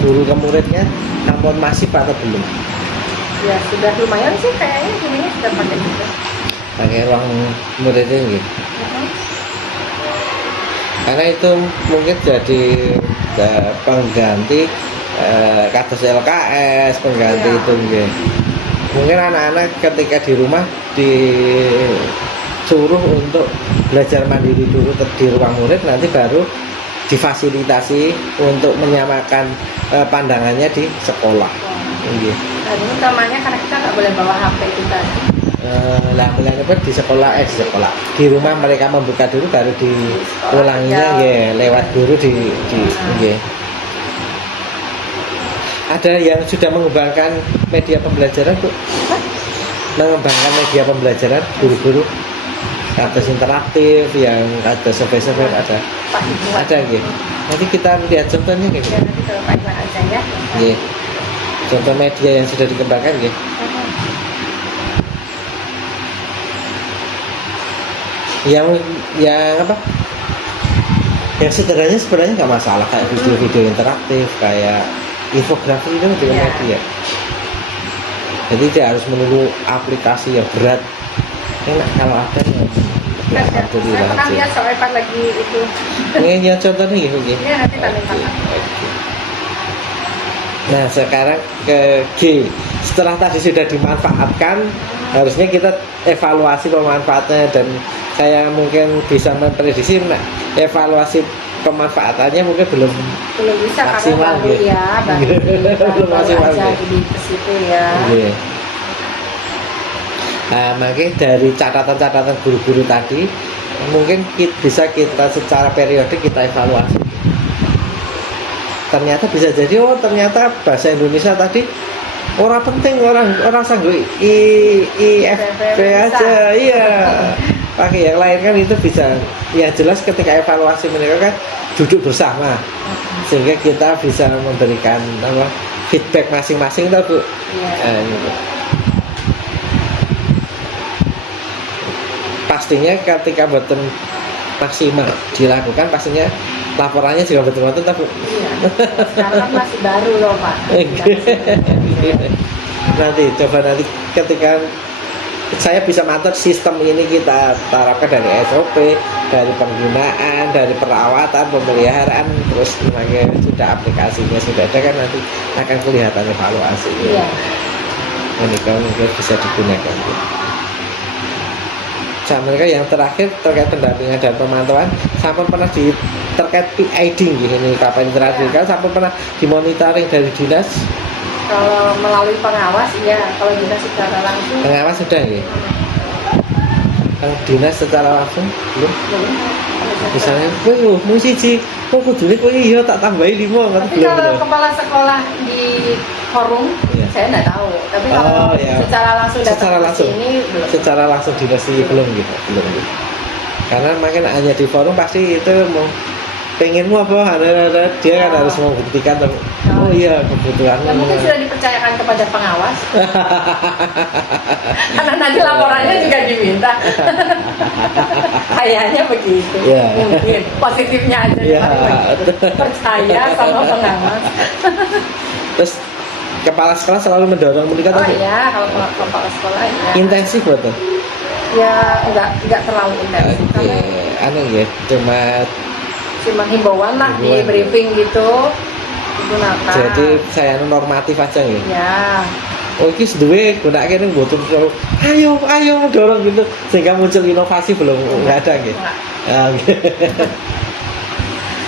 guru ke muridnya, namun masih atau belum? Ya sudah lumayan sih kayaknya gurunya sudah pakai juga. Pakai ruang muridnya gitu. Karena itu mungkin jadi pengganti kados LKS, pengganti Iya. itu gitu. Mungkin anak-anak ketika di rumah disuruh untuk belajar mandiri dulu di ruang murid, nanti baru difasilitasi untuk menyamakan pandangannya di sekolah. Gitu. Dan ini utamanya karena kita nggak boleh bawa HP itu tadi. Lah mulai di sekolah di rumah mereka membuka dulu baru diulanginya ya lewat guru di nggih. Ada yang sudah mengembangkan media pembelajaran Bu? Mengembangkan media pembelajaran guru-guru atas interaktif yang ada survei-survei ada Pak Ibu. gitu. Nanti kita lihat contohnya gitu. Ya nanti kalau Pak Iwan aja ya. Nggih. Contoh media yang sudah dikembangkan gitu. Yang apa? Yang sederhananya sebenarnya nggak masalah kayak video-video interaktif, kayak infografi itu juga Iya. media. Jadi tidak harus menunggu aplikasi yang berat. Enak kalau ada yang Saya alhamdulillah pernah aja. lihat soal Pak lagi itu. Ini yang contohnya gitu. Iya nanti tak lihat. Nah sekarang ke G. Setelah tadi sudah dimanfaatkan, harusnya kita evaluasi pemanfaatnya, dan saya mungkin bisa memprediksi evaluasi pemanfaatannya mungkin belum Bisa maksimal, karena baru gitu. ya, Belum baru maksimal, aja gitu. di situ ya. Iya. Nah, makanya dari catatan-catatan guru-guru tadi mungkin bisa kita secara periodik kita evaluasi. Ternyata bisa jadi ternyata bahasa Indonesia tadi orang penting, orang sanggup IFP aja, iya. Pakai yang lain kan itu bisa. Yang jelas ketika evaluasi mereka kan duduk bersama, sehingga kita bisa memberikan feedback masing-masing, Bu. Iya. Gitu. Pastinya ketika betul maksimal dilakukan, pastinya laporannya juga betul-betul Bu. Iya. Sekarang masih baru loh Pak. Nanti coba nanti ketika saya bisa mantap sistem ini kita terapkan dari SOP, dari penggunaan, dari perawatan, pemeliharaan, terus sudah aplikasinya sudah ada kan, nanti akan kelihatan evaluasi. Iya. Ini kalau mungkin bisa digunakan. Mereka yang terakhir terkait pendampingan dan pemantauan, sampai pernah terkait PID ini kapan terakhir kan, sampai pernah dimonitoring dari dinas. Kalau melalui pengawas, iya. Kalau dinas secara langsung, Pengawas sudah ya. Kalau dinas secara langsung belum. belum. Misalnya, kowe mau siji, kok kudune kowe iya tak tambahi 5 kan Tapi belum. kalau Belum. kepala sekolah di forum, Iya. saya nggak tahu. Tapi kalau Oh, iya. secara langsung datang Secara ke langsung. sini, belum. Secara langsung dinas sih belum gitu, belum. Karena makin hanya di forum pasti itu mau pengenmu apa, ada dia kan Oh. harus membuktikan oh iya kebutuhanmu. Ya mungkin sudah dipercayakan kepada pengawas. Karena nanti laporannya juga diminta. Kayaknya begitu. Iya. Mungkin positifnya aja Iya. begitu. Percaya sama pengawas. Terus kepala sekolah selalu mendorong pendidikan Oh tadi. iya, kalau kepala sekolah ya. Intensif betul. Ya enggak terlalu intensif. Oke, Karena ya cuma himbauan lah di Himbauan. briefing gitu. Gunakan. jadi saya normatif aja ya. Ya. Oh ini duwe gunake ning mboten ayo dorong gitu sehingga muncul inovasi belum nggak ada gitu. Enggak.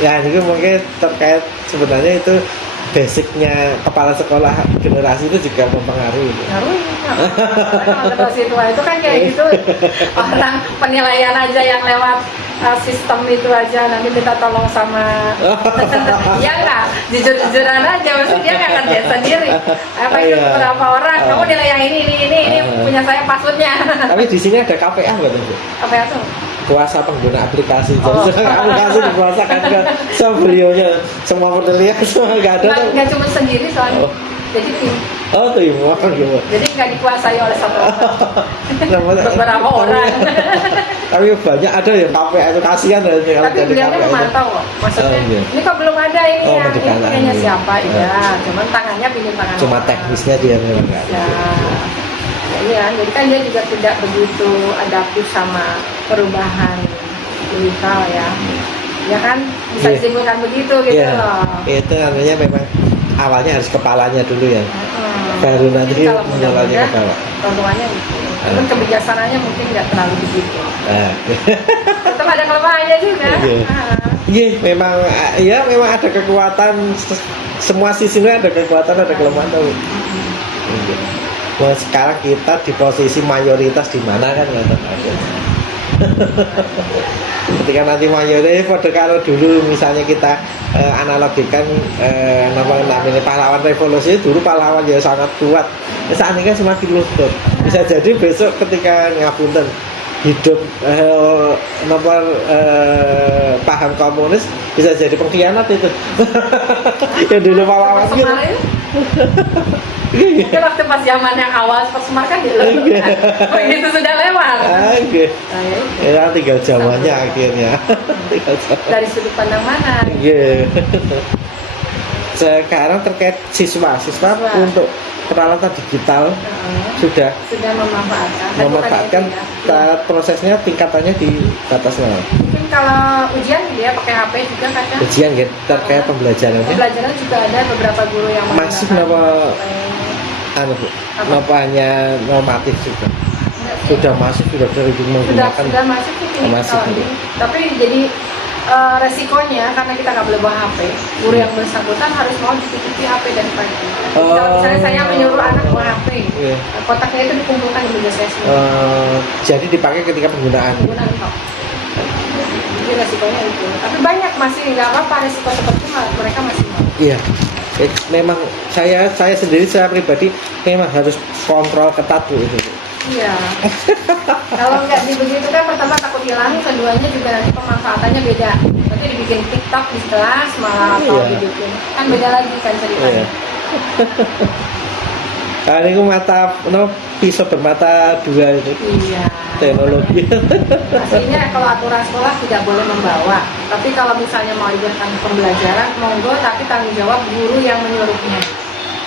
Ya ini mungkin terkait sebenarnya itu basicnya kepala sekolah generasi itu juga mempengaruhi. Ngaruh. Kalau generasi tua itu kan kayak gitu, orang penilaian aja yang lewat sistem itu aja, nanti minta tolong sama iya nggak, jujur-jujuran aja, maksudnya dia nggak ngerjain sendiri. Apa itu Iya. beberapa orang, kamu nilai yang ini punya saya passwordnya. Tapi di sini ada KPA betul Bu. Apa itu? Kuasa pengguna aplikasi. Oh. Jadi aplikasi dikuasakan ke sebrionya semua penilaian semua nggak ada. tuh. Nggak cuma sendiri soalnya. Oh. jadi tim. Oh teamwork gitu. Jadi nggak dikuasai oleh satu orang, Namanya- beberapa orang. Tapi banyak ada yang KPA itu kasihan ya kalau Tapi jadi beliaunya KPA. memantau kok. Maksudnya, Oh, iya. ini kok belum ada ini Oh, yang ini pendekatan, punyanya iya. siapa? Iya, cuman tangannya pilih tangan Cuma orang. teknisnya dia memang nggak. Ya, iya, jadi kan dia juga tidak begitu adaptif sama perubahan digital ya. Ya kan bisa Iya. disimpulkan begitu gitu Iya. loh. Itu namanya memang awalnya harus kepalanya dulu ya. Baru nanti Mungkin kalau menjalannya ke mudah-mudah bawah. contohannya gitu. Cuman kebijaksanaannya mungkin nggak terlalu begitu. Nah, Tetap ada kelemahannya juga. Iya. Ah. iya memang ya memang ada kekuatan semua sisi ini ada kekuatan ada kelemahan tuh. Iya. Nah, sekarang kita di posisi mayoritas di mana kan ya? Ketika nanti mayoritas pada kalau dulu misalnya kita analogikan namanya pahlawan revolusi dulu pahlawan ya sangat kuat. Saat ini kan semakin luntur. Bisa jadi besok ketika ngapunten hidup paham komunis bisa jadi pengkhianat itu. Yang dulu pahlawan Pas gitu. Semar itu, mungkin waktu pas zaman yang awal pas Semar kan dia begitu sudah lewat. Oke. Nah, ya itu. Ya tinggal zamannya akhirnya. Tinggal zaman. Dari sudut pandang mana? Iya. Sekarang terkait siswa Siswa. untuk peralatan digital sudah Sudah memanfaatkan. Dan memanfaatkan bukan itu ya. prosesnya tingkatannya di batasnya Mungkin kalau ujian dia pakai HP juga kadang. ujian gitu terkait pembelajarannya Pembelajaran juga ada beberapa guru yang masih menggunakan kenapa anu Bu? Apa? Kenapa hanya normatif juga HP. sudah masuk sudah sering menggunakan sudah masuk sih ini Masuk. kalau ini. Tapi jadi resikonya karena kita nggak boleh bawa HP, guru yang bersangkutan harus mau dititipi HP dan pagi. Kalau misalnya saya menyuruh anak bawa HP, Iya. kotaknya itu dikumpulkan di meja saya semua. Jadi dipakai ketika penggunaan Penggunaan kok. Jadi resikonya itu. Tapi banyak masih nggak apa-apa resiko seperti itu mereka masih mau. iya. Memang saya sendiri saya pribadi memang harus kontrol ketat Bu itu. Iya. Kalau nggak dibegitu kan pertama takut hilang, keduanya juga nanti pemanfaatannya beda. Nanti dibikin TikTok di kelas malah atau Iya. dibikin kan beda lagi kan ceritanya. Iya. Nah, ini mata pisau bermata dua itu Iya. teknologi. Aslinya kalau aturan sekolah tidak boleh membawa. Tapi kalau misalnya mau diberikan pembelajaran, monggo tapi tanggung jawab guru yang menyuruhnya.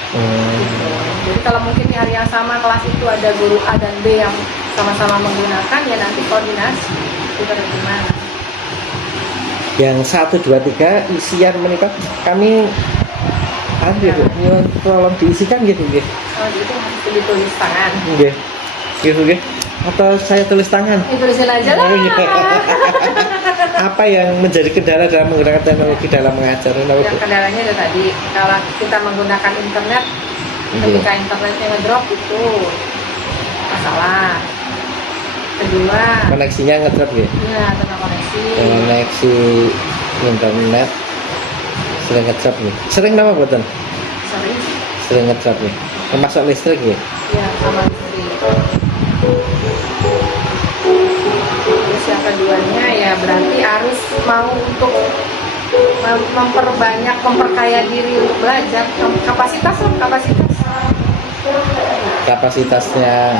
Gitu. Jadi kalau mungkin di hari yang sama kelas itu ada guru A dan B yang sama-sama menggunakan, ya nanti koordinasi itu bagaimana. Yang 1, 2, 3 isian menikah kami gitu, tolong diisikan gitu gitu. Oh, itu harus ditulis tangan. Gitu gitu. Atau saya tulis tangan. Tulisin aja lah. Oh, iya. Apa yang menjadi kendala dalam menggunakan teknologi dalam mengajar? Yang kendalanya itu tadi, kalau kita menggunakan internet, ketika internetnya ngedrop itu masalah. Kedua, Koneksinya ngedrop ya. ya tentang koneksi. Koneksi internet sering ngedrop nih. Sering nama buatan? Sering, Sering ngedrop nih. Termasuk listrik ya. ya sama listrik. Terus yang keduanya ya berarti harus mau untuk memperkaya diri untuk belajar. Kapasitas Kapasitasnya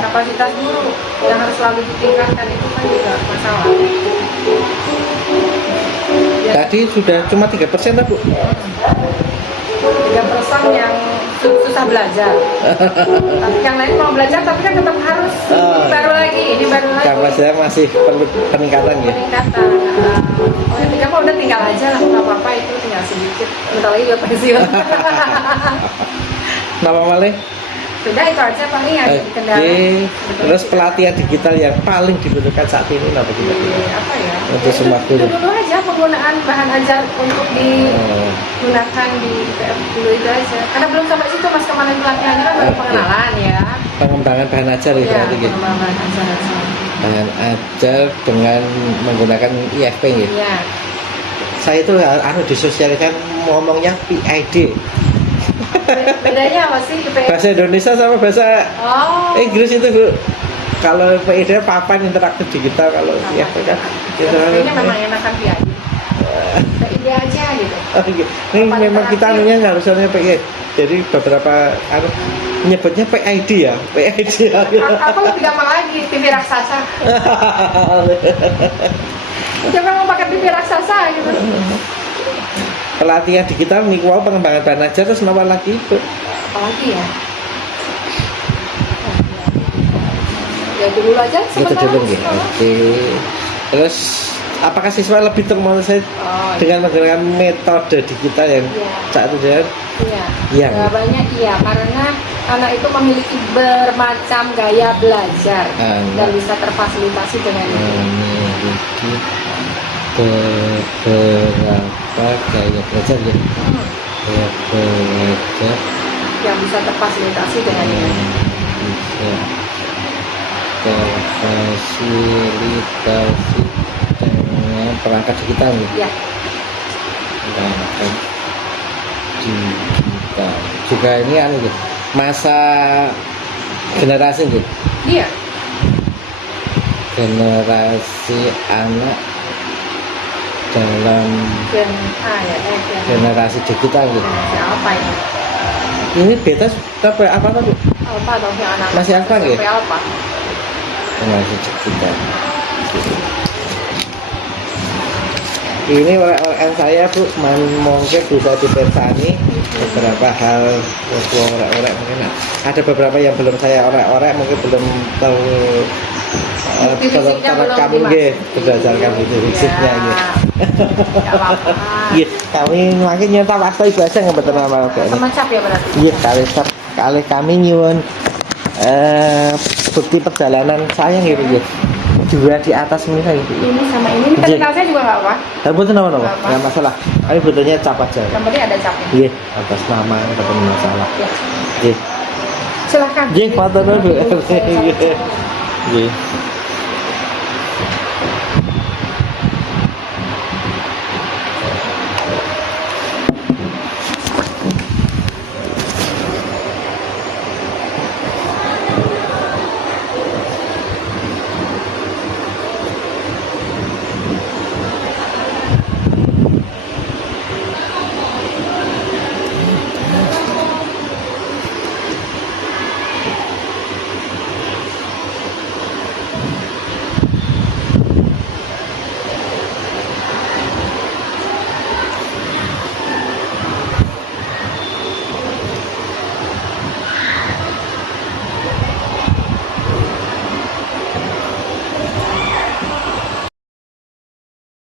dulu yang harus selalu ditingkatkan itu kan juga masalah. Ya, tadi sudah cuma 3% lah Bu. 3% yang susah belajar. Tapi yang lain mau belajar tapi kan tetap harus ini baru lagi. Kapasitasnya masih perlu peningkatan ya. Peningkatan. Oh yang 3 mah udah tinggal aja lah, nggak apa-apa itu tinggal sedikit. Bentar lagi udah pensiun. Nama malih? Sudah itu aja paling yang jadi kendala. Oke. Terus pelatihan digital yang paling dibutuhkan saat ini apa Di kira-kira? apa ya? Untuk Ya, semua itu guru. dulu aja penggunaan bahan ajar untuk digunakan di PF dulu itu aja. Karena belum sampai situ mas kemarin pelatihannya kan baru Oke. pengenalan ya. Pengembangan bahan ajar ya Ya, berarti gitu. pengembangan bahan ajar aja. Bahan ajar dengan menggunakan IFP gitu. Iya. Saya itu disosialiskan ngomongnya PID. Bedanya apa sih IPS? Bahasa Indonesia sama bahasa Oh. Inggris itu Bu. Kalau PID papan interaktif digital, kalau IFP kan Kayaknya memang enakan PID. PID aja gitu. Ini memang kita anunya harusnya PID. Jadi beberapa nyebutnya PID ya, PID ya. Apa lebih gampang lagi, TV raksasa. Coba mau pakai TV raksasa gitu. Pelatihan digital nih, wow, pengembangan bahan ajar terus nomor lagi itu. Apalagi ya? Ya dulu aja Itu sebentar. dulu gitu. Oke. Terus apakah siswa lebih termotivasi Oh, dengan menggunakan metode digital yang Iya. saat itu ya? iya. Iya. Jawabannya iya, karena anak itu memiliki bermacam gaya belajar dan bisa terfasilitasi dengan itu. Memiliki beberapa gaya belajar ya. Gaya belajar Yang bisa terfasilitasi dengan itu. bisa terfasilitasi dengan perangkat digital ya. Ya, Perangkat digital juga ini gitu, masa generasi gitu, iya. generasi anak dalam Dan generasi digital gitu. apa ini? Ini beta apa tadi? Alpha dong yang anak Masih alpha nggak? sampai alpha. Generasi digital. Ini orang saya Bu, mungkin bisa dipersani beberapa hal orang-orang mungkin ada beberapa yang belum saya orang-orang mungkin belum tahu Fisiknya belum terekam dimasuki. nggih berdasarkan itu fisiknya Ya, nggih. nggak apa-apa. Iya, kami makin nyata waktu ibu aja nggak betul nama kayak ini. Semacam ya berarti. Iya, kali kami nyuwun bukti perjalanan saya gitu ya. Juga di atas ini gitu. Ini sama ini terkenal saya juga nggak apa. Dan butuh nama Nggak apa. nggak masalah. Kami butuhnya cap aja. Yang penting ada capnya. Iya, atas nama nggak ada masalah. Ya. Iya, Silahkan. iya, foto dulu. Saya- Iya.